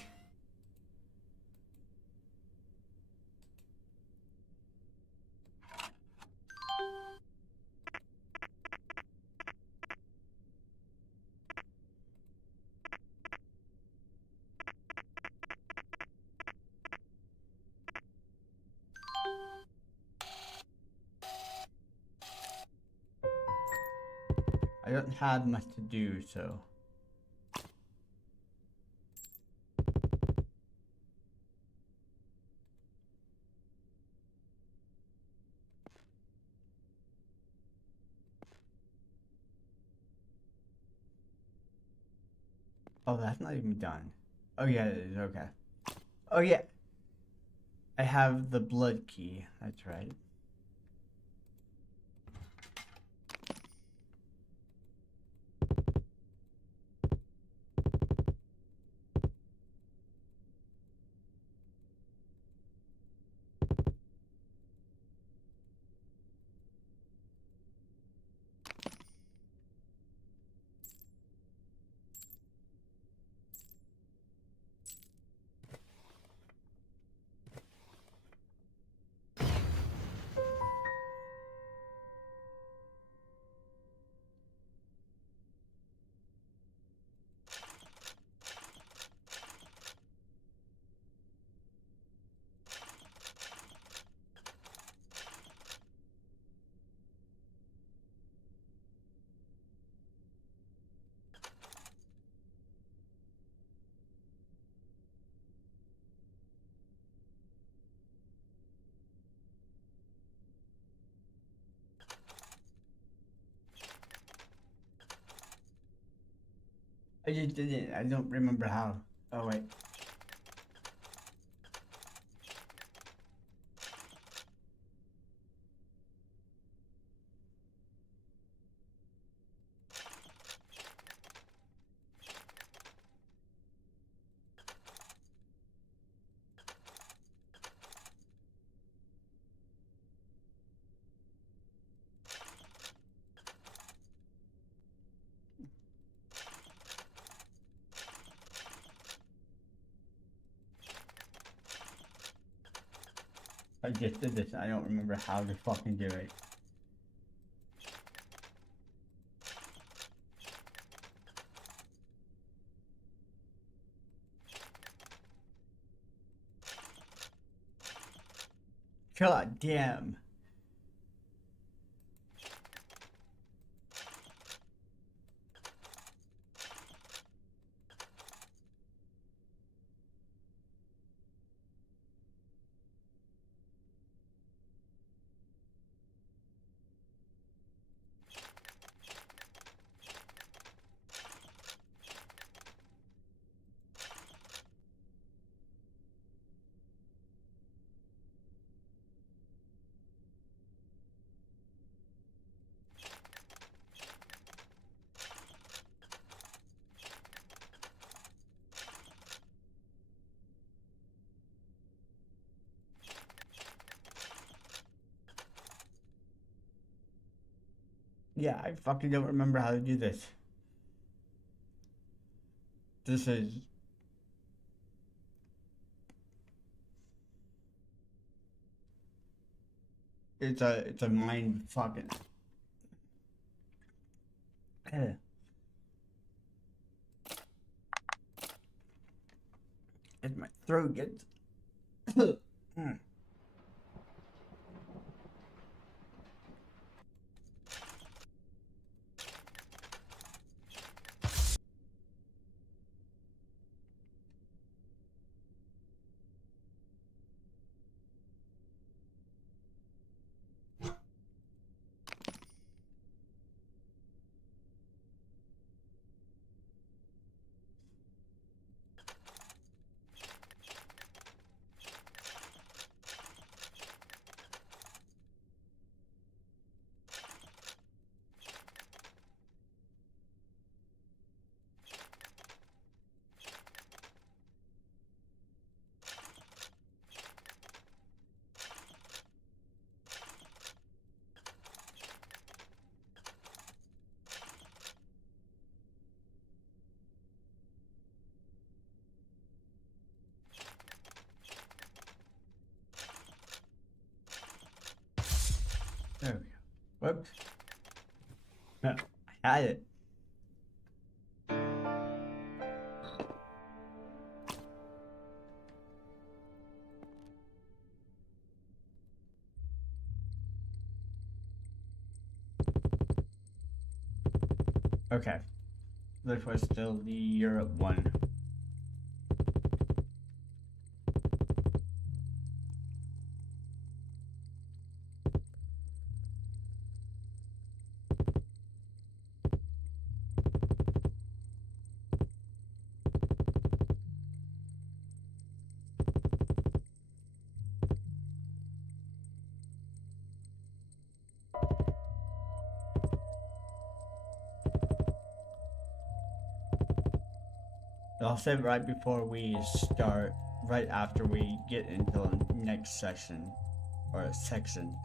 I don't have much to do, so. Oh, that's not even done. Oh yeah, it is, okay. Oh yeah, I have the blood key, that's right. I just didn't. I don't remember how. Oh wait. I just did this. I don't remember how to fucking do it. God damn. Yeah, I fucking don't remember how to do this. This is... It's a mind fucking... Ugh. As my throat gets... Mm. There we go. Whoops. No, I had it. Okay. This was still the Europe one. I'll say right before we start, right after we get into the next session, or section.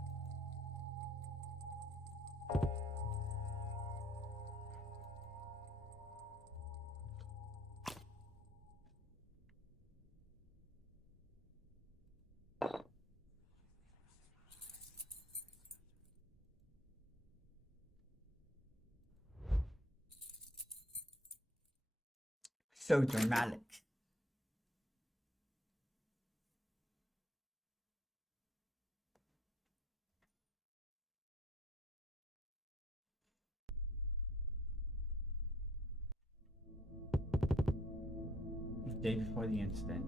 So dramatic. The day before the incident.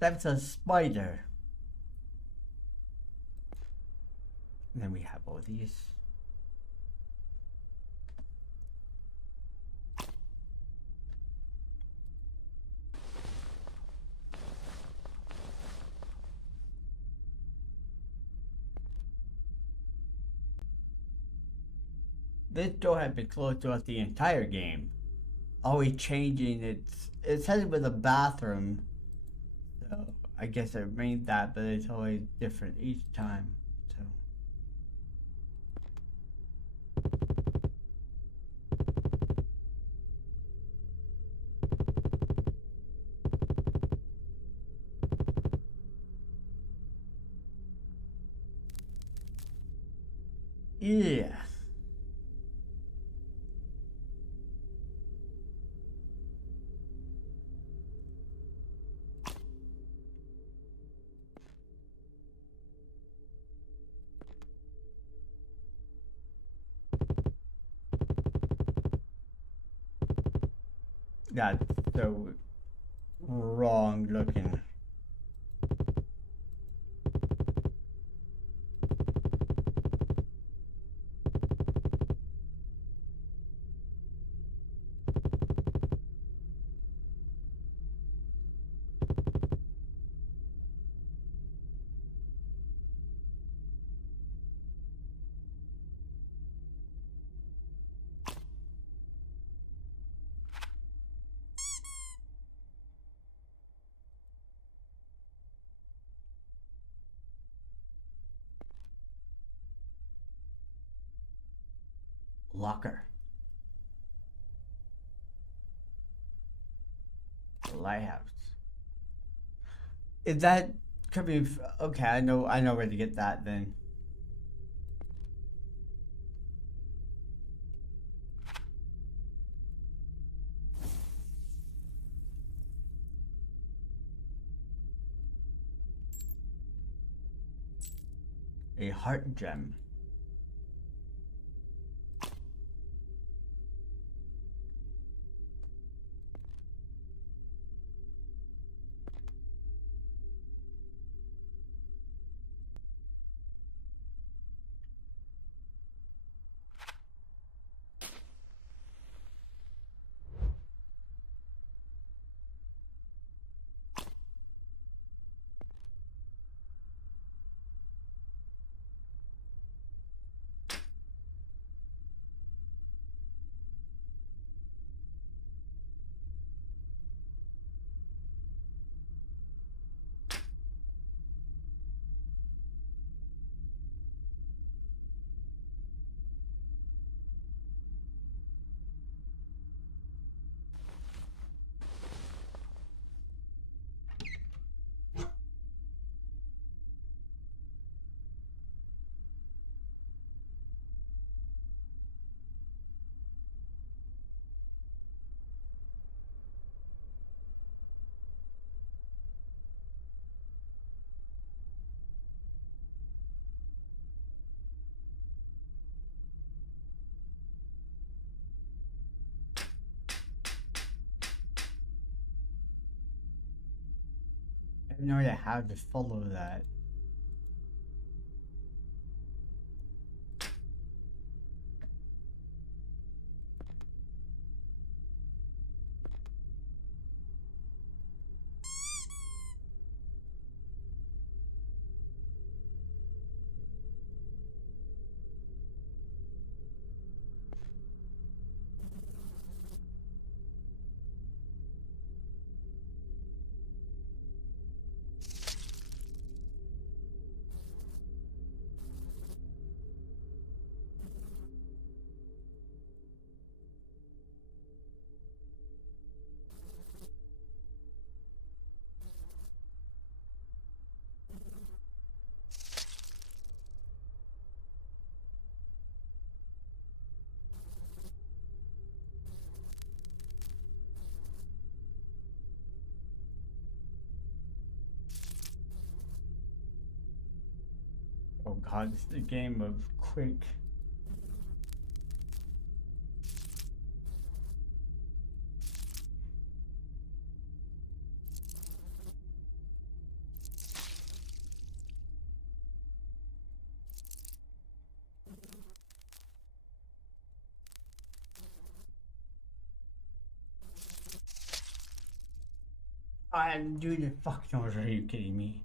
That's a spider. And then we have all these. This door has been closed throughout the entire game. Always changing. It says it was a bathroom. So I guess it made that, but it's always different each time. So yeah. That's so wrong looking. Locker. Lighthouse. Is that coming? Okay, I know where to get that then. A heart gem. I have no idea how to follow that. Oh god, it's the game of quick. I'm doing the fucking noise. Are you kidding me?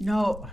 No.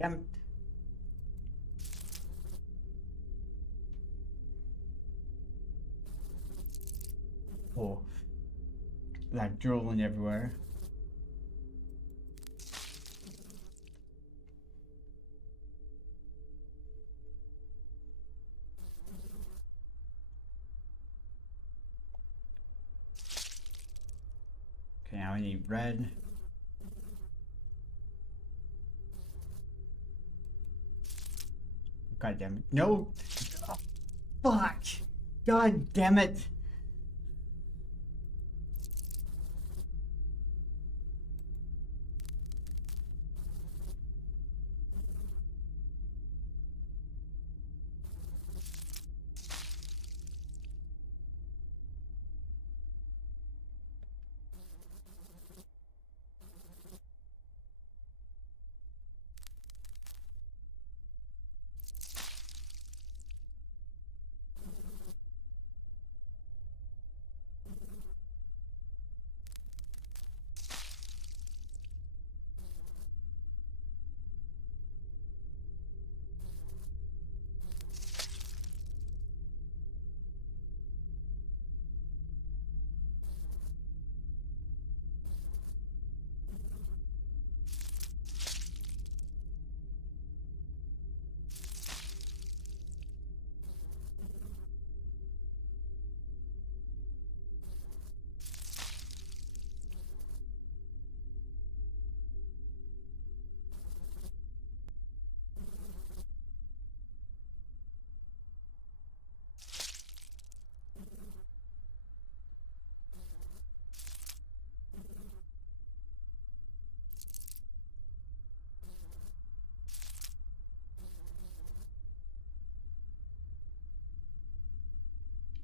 Damn. Oh, like drooling everywhere. Okay, now I need red. God damn it. No! Oh, fuck! God damn it!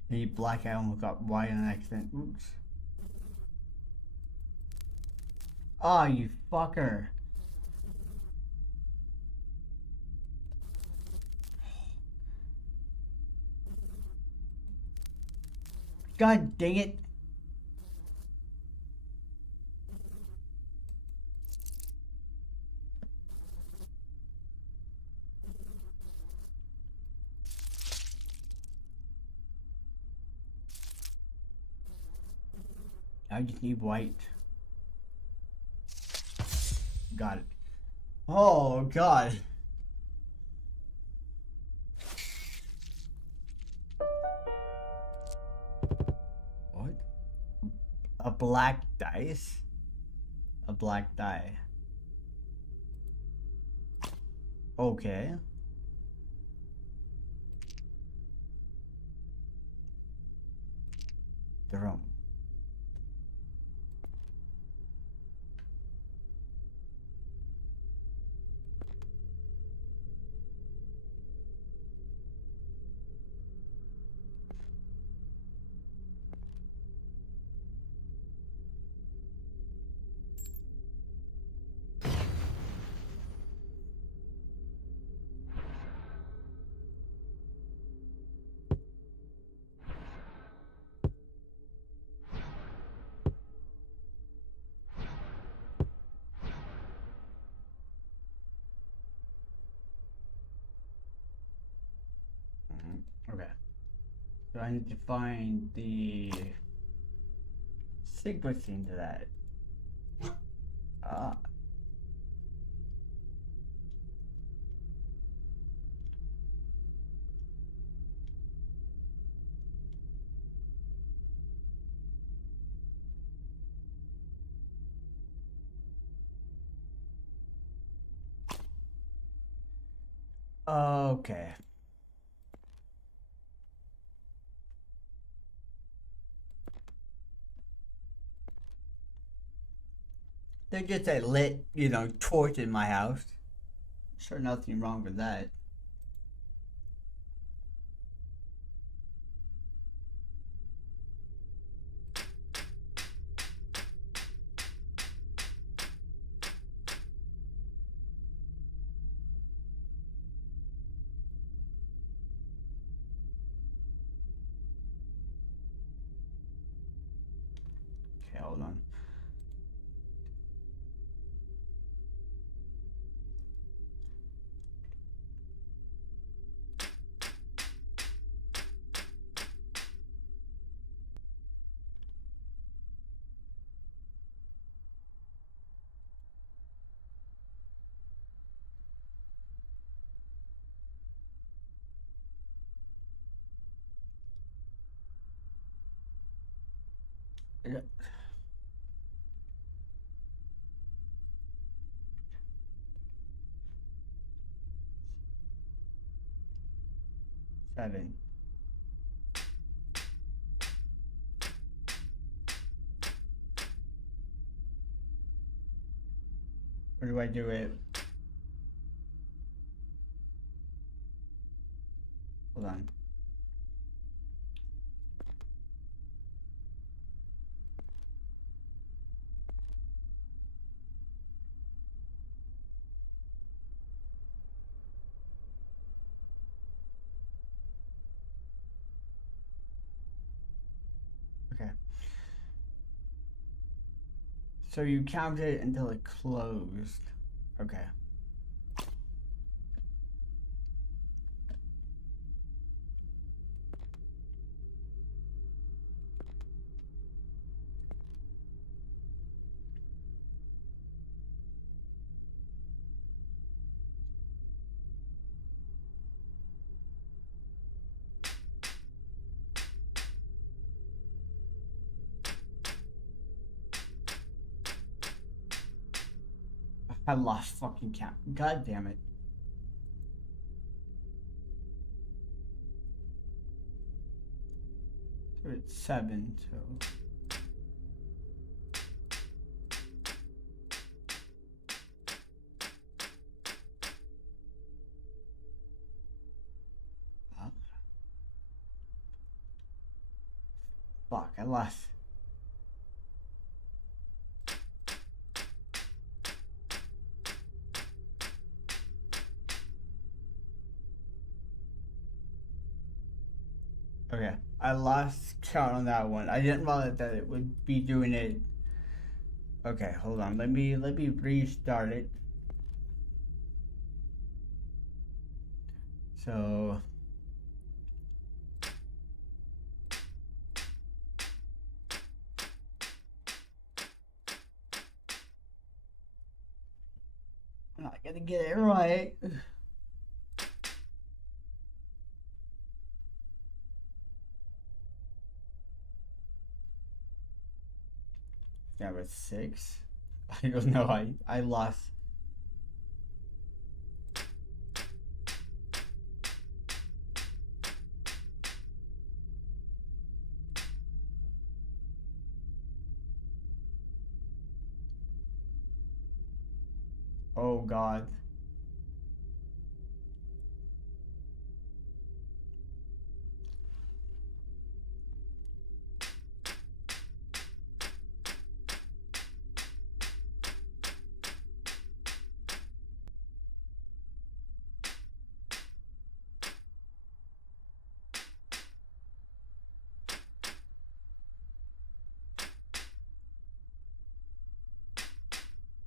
The black I almost got white on accident. Oops. Oh, you fucker. God dang it. I just need white. Got it. Oh, God. What? A black dice? A black die. Okay. Drum. Okay. So I need to find the sequencing to that. Ah. Okay. They just a lit, torch in my house. Sure, nothing wrong with that. Okay, hold on. Yeah. 7. Where do I do it? Hold on. Okay. So you counted it until it closed. Okay. I lost fucking count. God damn it. So it's 7, so. Fuck, I lost. Okay, I lost count on that one. I didn't realize that it would be doing it. Okay, hold on. Let me restart it. So gonna get it right. That was 6. I don't know. I lost. Oh God.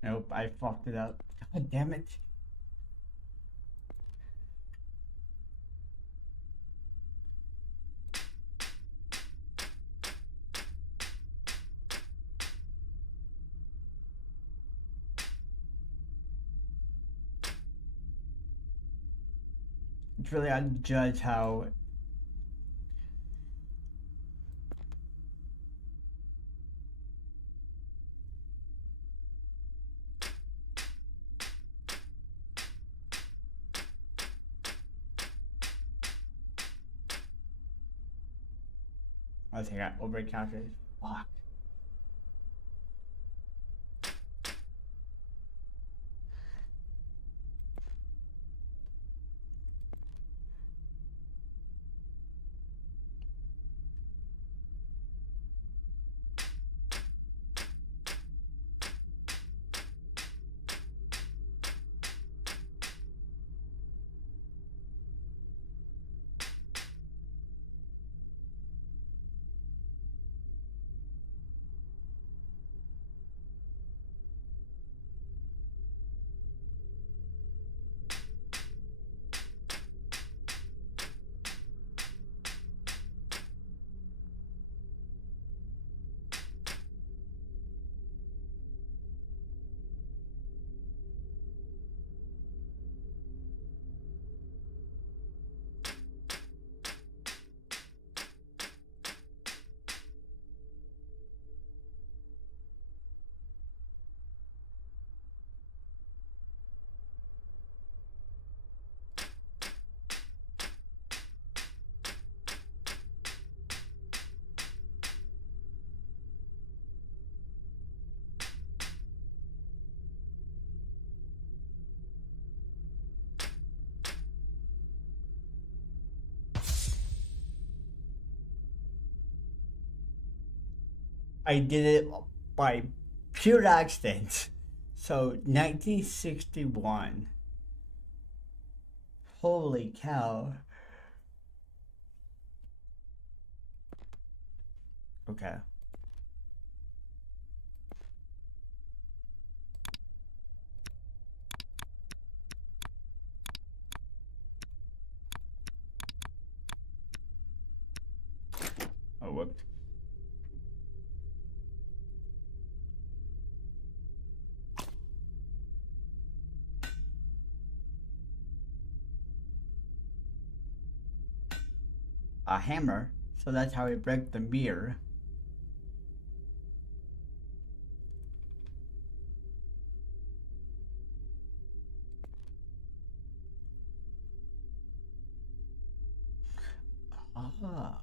Nope, I fucked it up. God damn it. It's really hard to judge how. I think I overcalculated. Fuck. I did it by pure accident. So 1961. Holy cow. Okay. Oh, whoops. A hammer. So that's how we break the mirror. Ah.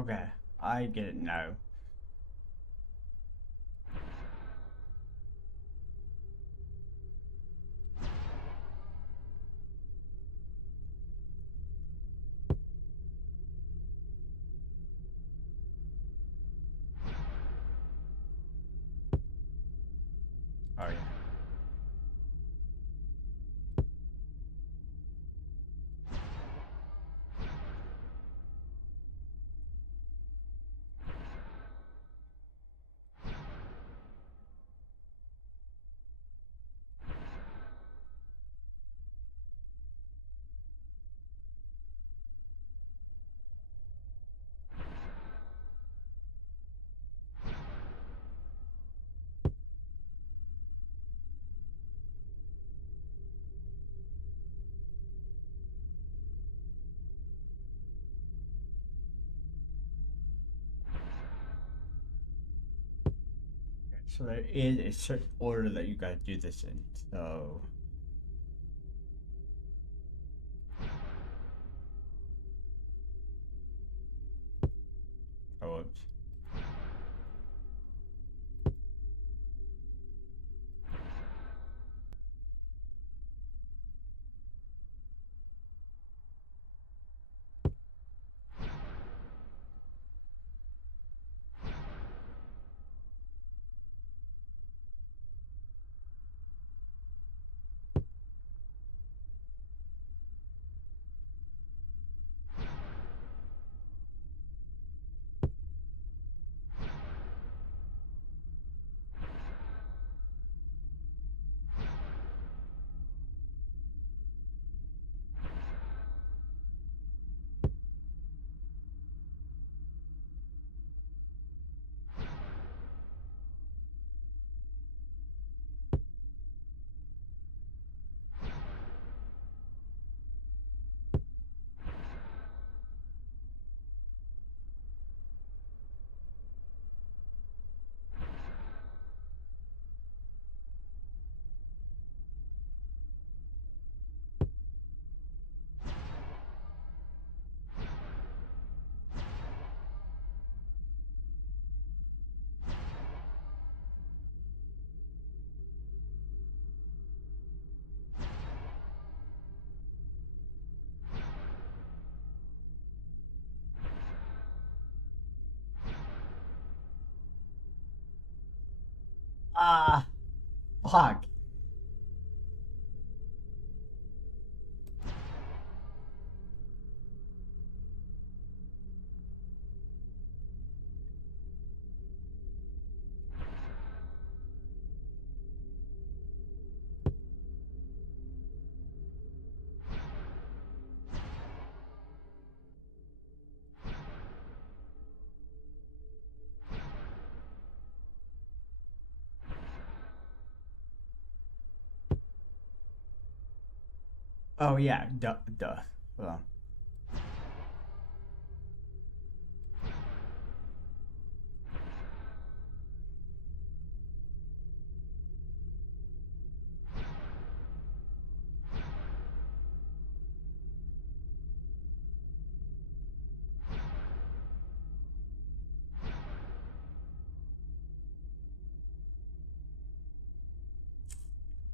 Okay, I get it now. Oh yeah. So there is a certain order that you gotta do this in. So, oh, oops. Ah, fuck. Oh yeah, duh, duh. Hold on.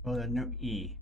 Oh, there's no E.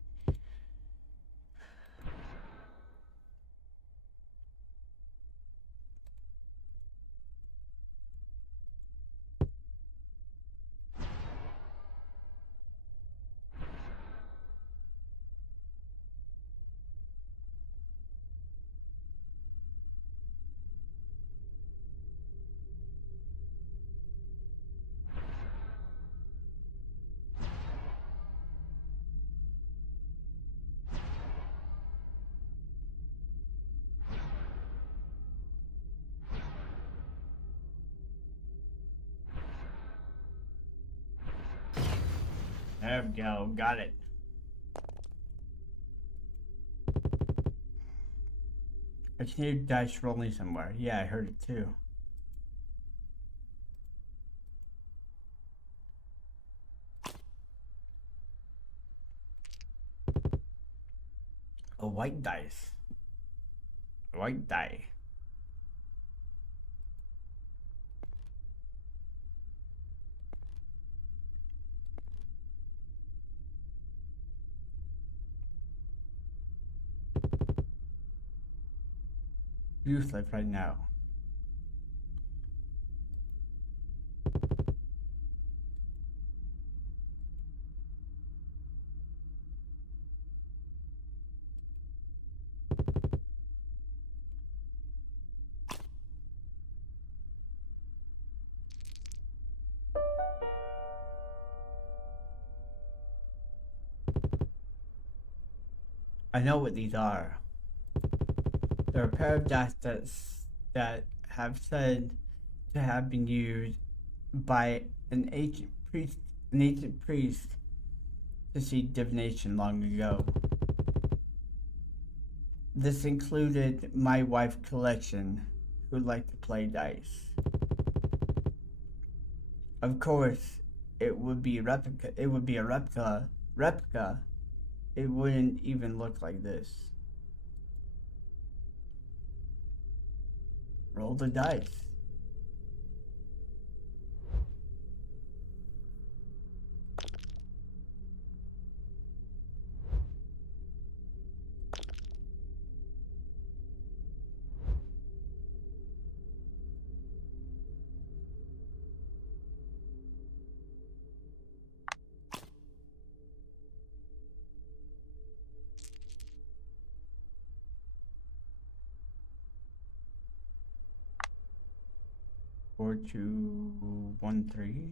There we go. Got it. I can hear dice rolling somewhere. Yeah, I heard it too. A white dice. A white die. useless right now. I know what these are. They're a pair of dice that have said to have been used by an ancient priest to see divination long ago. This included my wife's collection, who liked to play dice. Of course, it would be a replica. It would be a replica. It wouldn't even look like this. Roll the dice. Four, two, one, three.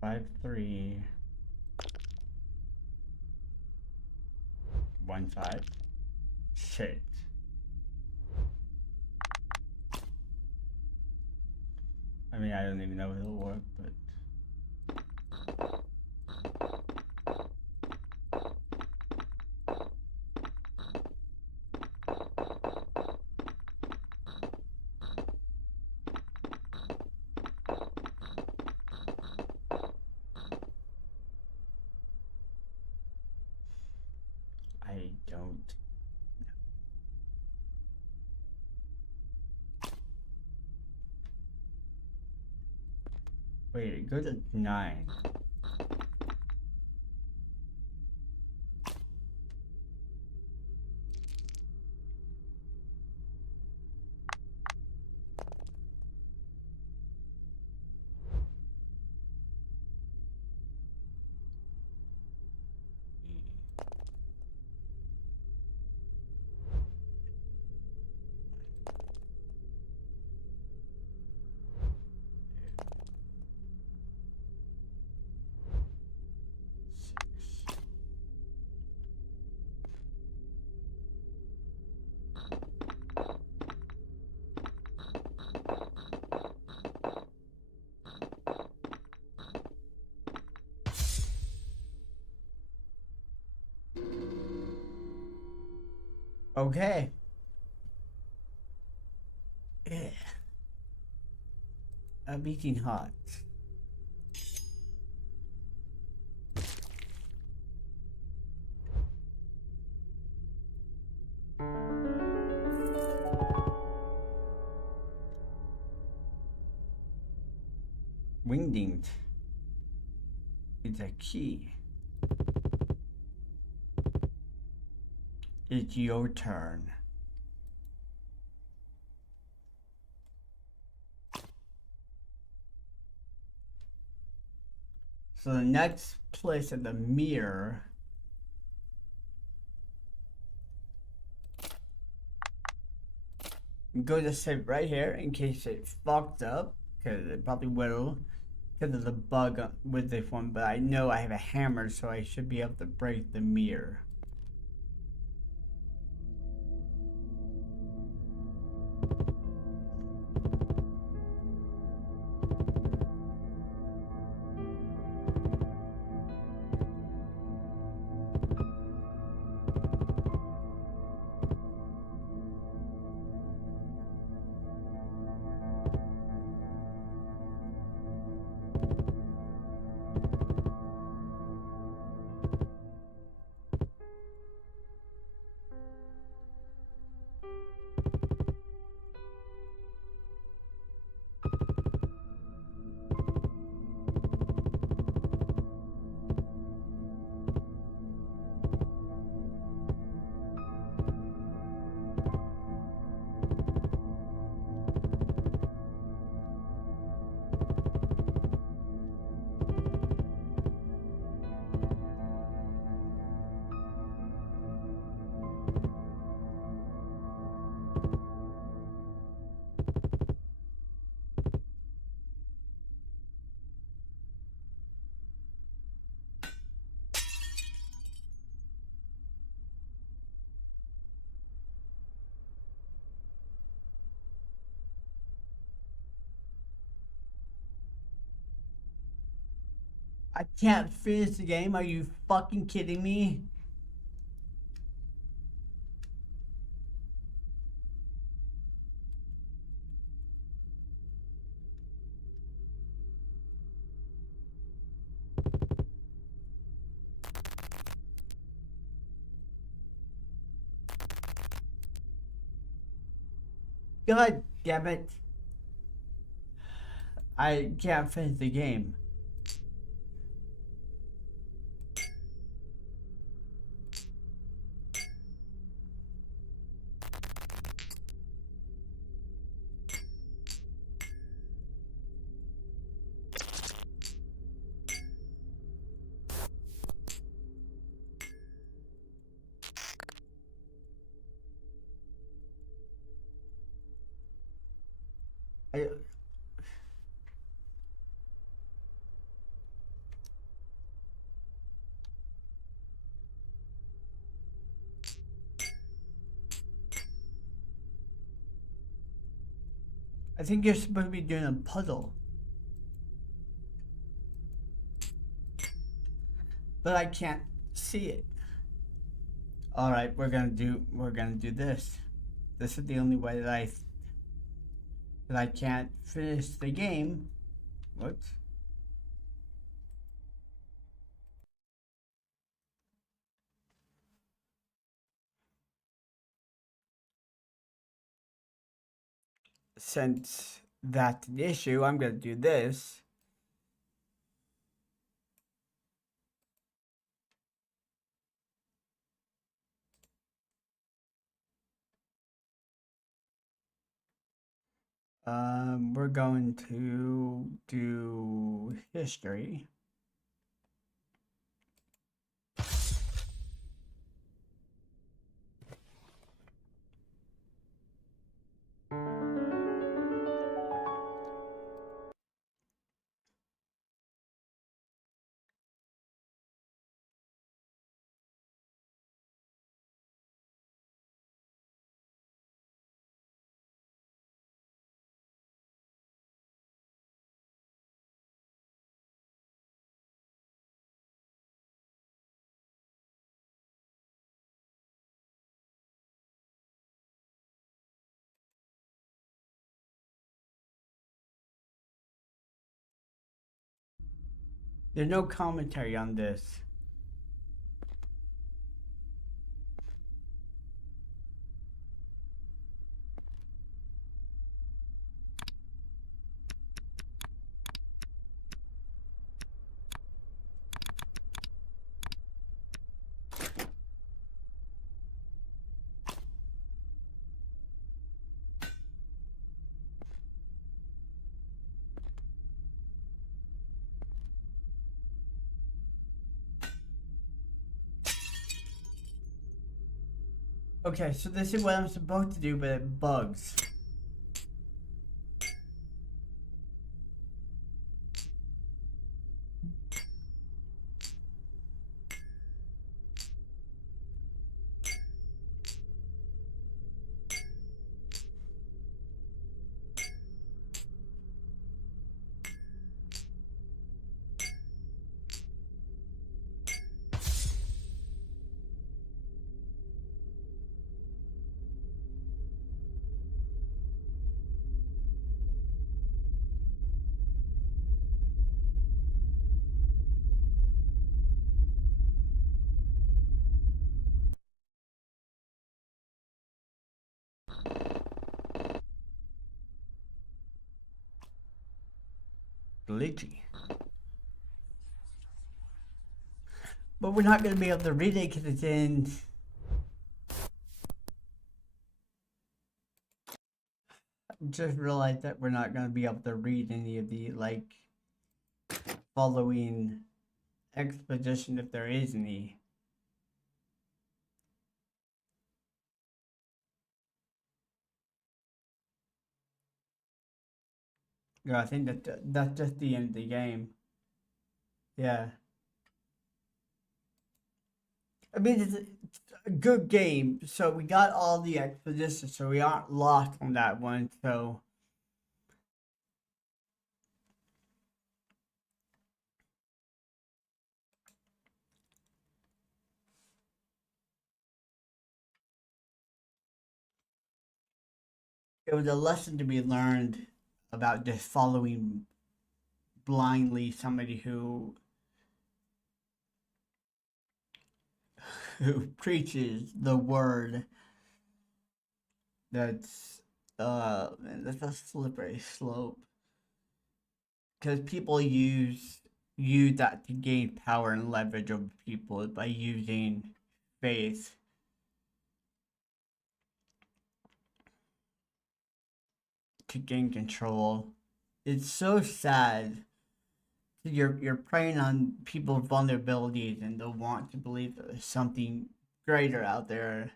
Five, three, one, five. Shit. I mean, I don't even know if it'll work, but. I don't. Wait, it goes to 9. Okay. Yeah. I'm eating hot. wingding. It's a key. It's your turn. So the next place of the mirror, I'm going to sit right here in case it fucked up, because it probably will, because of the bug with this one, but I know I have a hammer, so I should be able to break the mirror. I can't finish the game. Are you fucking kidding me? God damn it. I can't finish the game. I, I think you're supposed to be doing a puzzle. But I can't see it. Alright, we're gonna do this. This is the only way that I can't finish the game. Whoops. Since that's the issue, I'm gonna do this. We're going to do history. There's no commentary on this. Okay, so this is what I'm supposed to do, but it bugs. Glitchy. But we're not going to be able to read it because it's in. Just realized that we're not going to be able to read any of the, like, following exposition if there is any. Yeah, I think that's just the end of the game. Yeah. I mean, it's a good game. So we got all the exposition, so we aren't lost on that one. So it was a lesson to be learned about just following blindly somebody who preaches the word. That's man, that's a slippery slope because people use that to gain power and leverage over people by using faith to gain control. It's so sad. You're preying on people's vulnerabilities and they'll want to believe that there's something greater out there,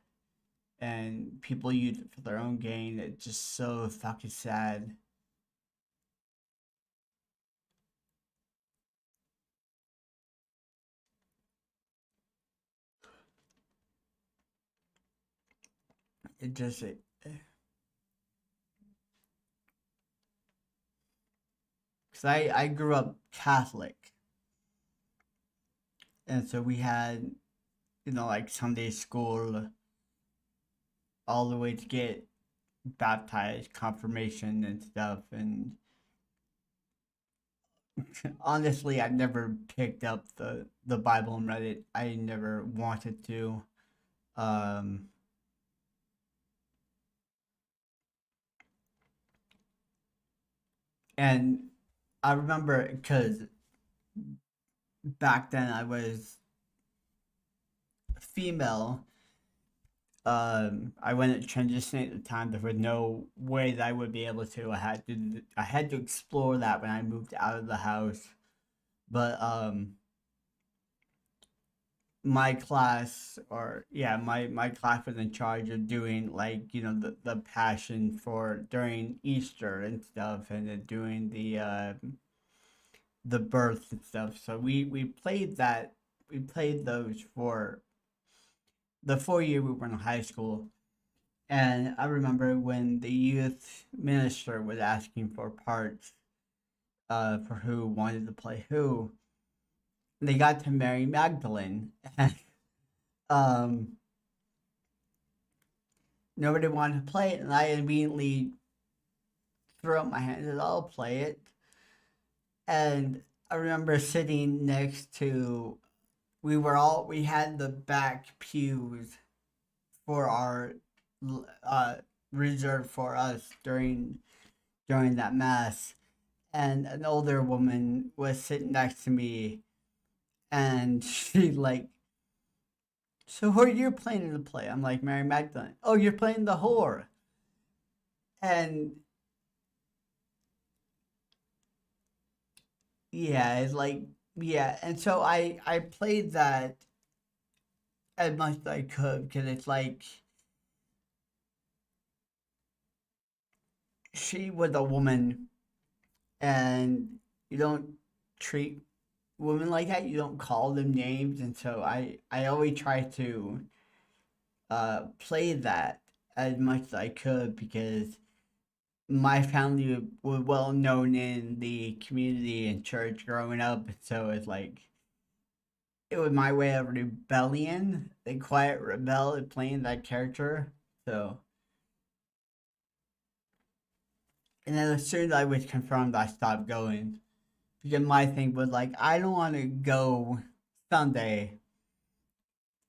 and people use it for their own gain. It's just so fucking sad. It just it, Cause I grew up Catholic, and so we had, like Sunday school all the way to get baptized, confirmation and stuff. And honestly, I never picked up the Bible and read it. I never wanted to. Um, and I remember because back then I was female. I went at transitioning at the time. There was no way that I would be able to. I had to explore that when I moved out of the house. But my class, or yeah, my class was in charge of doing, like, the passion for during Easter and stuff, and then doing the birth and stuff. So we played that. We played those for the 4 year we were in high school. And I remember when the youth minister was asking for parts, for who wanted to play who, they got to Mary Magdalene. And um, nobody wanted to play it, and I immediately threw up my hands and said, I'll play it. And I remember sitting next to, we had the back pews for our, uh, reserved for us during that mass, and an older woman was sitting next to me, and she like, so who are you playing to play? I'm like, Mary Magdalene. Oh, you're playing the whore. And yeah, it's like, yeah, and so I played that as much as I could, because it's like, she was a woman, and you don't treat women like that. You don't call them names, and so I always try to play that as much as I could because my family was well known in the community and church growing up, so it's like it was my way of rebellion, the quiet rebel, and playing that character. So, and then as soon as I was confirmed, I stopped going because my thing was like, I don't want to go Sunday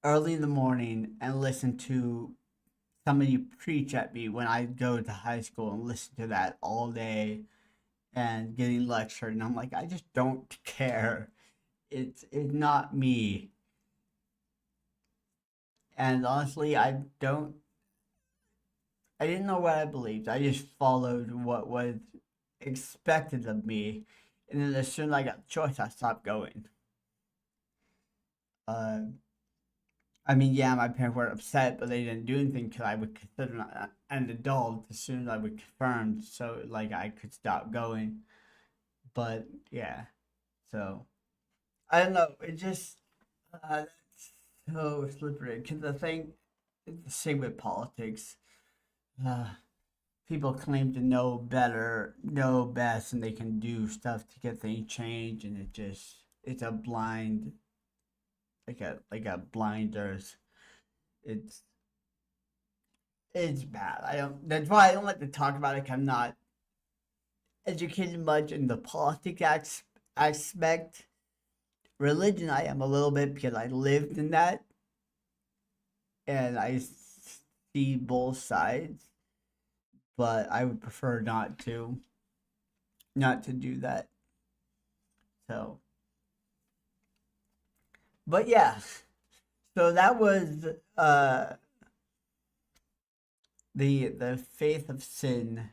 early in the morning and listen to somebody preach at me when I go to high school and listen to that all day and getting lectured. And I'm like, I just don't care. It's not me. And honestly, I didn't know what I believed. I just followed what was expected of me. And then as soon as I got the choice, I stopped going. Uh, I mean, yeah, my parents were upset, but they didn't do anything until I would consider an adult as soon as I was confirmed, so like I could stop going. But yeah, so I don't know. It just it's so slippery because the thing, it's the same with politics. Uh, People claim to know better, know best, and they can do stuff to get things changed, and it's a blind, like a blinders. It's it's bad. I don't. That's why I don't like to talk about it. 'Cause I'm not educated much in the politics aspect. Religion, I am a little bit because I lived in that, and I see both sides. But I would prefer not to do that. So, but yeah. So that was the faith of sin.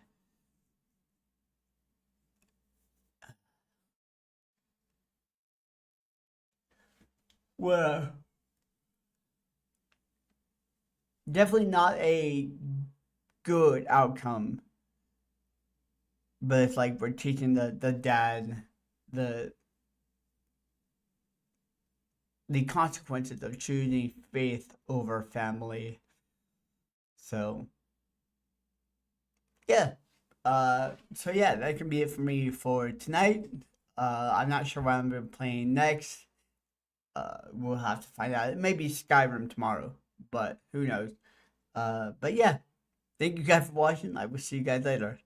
Well, definitely not a good outcome, but it's like we're teaching the dad the the consequences of choosing faith over family. So yeah. So yeah, that can be it for me for tonight. I'm not sure what I'm gonna be playing next. We'll have to find out. It may be Skyrim tomorrow, but who knows? But yeah, thank you guys for watching. I will see you guys later.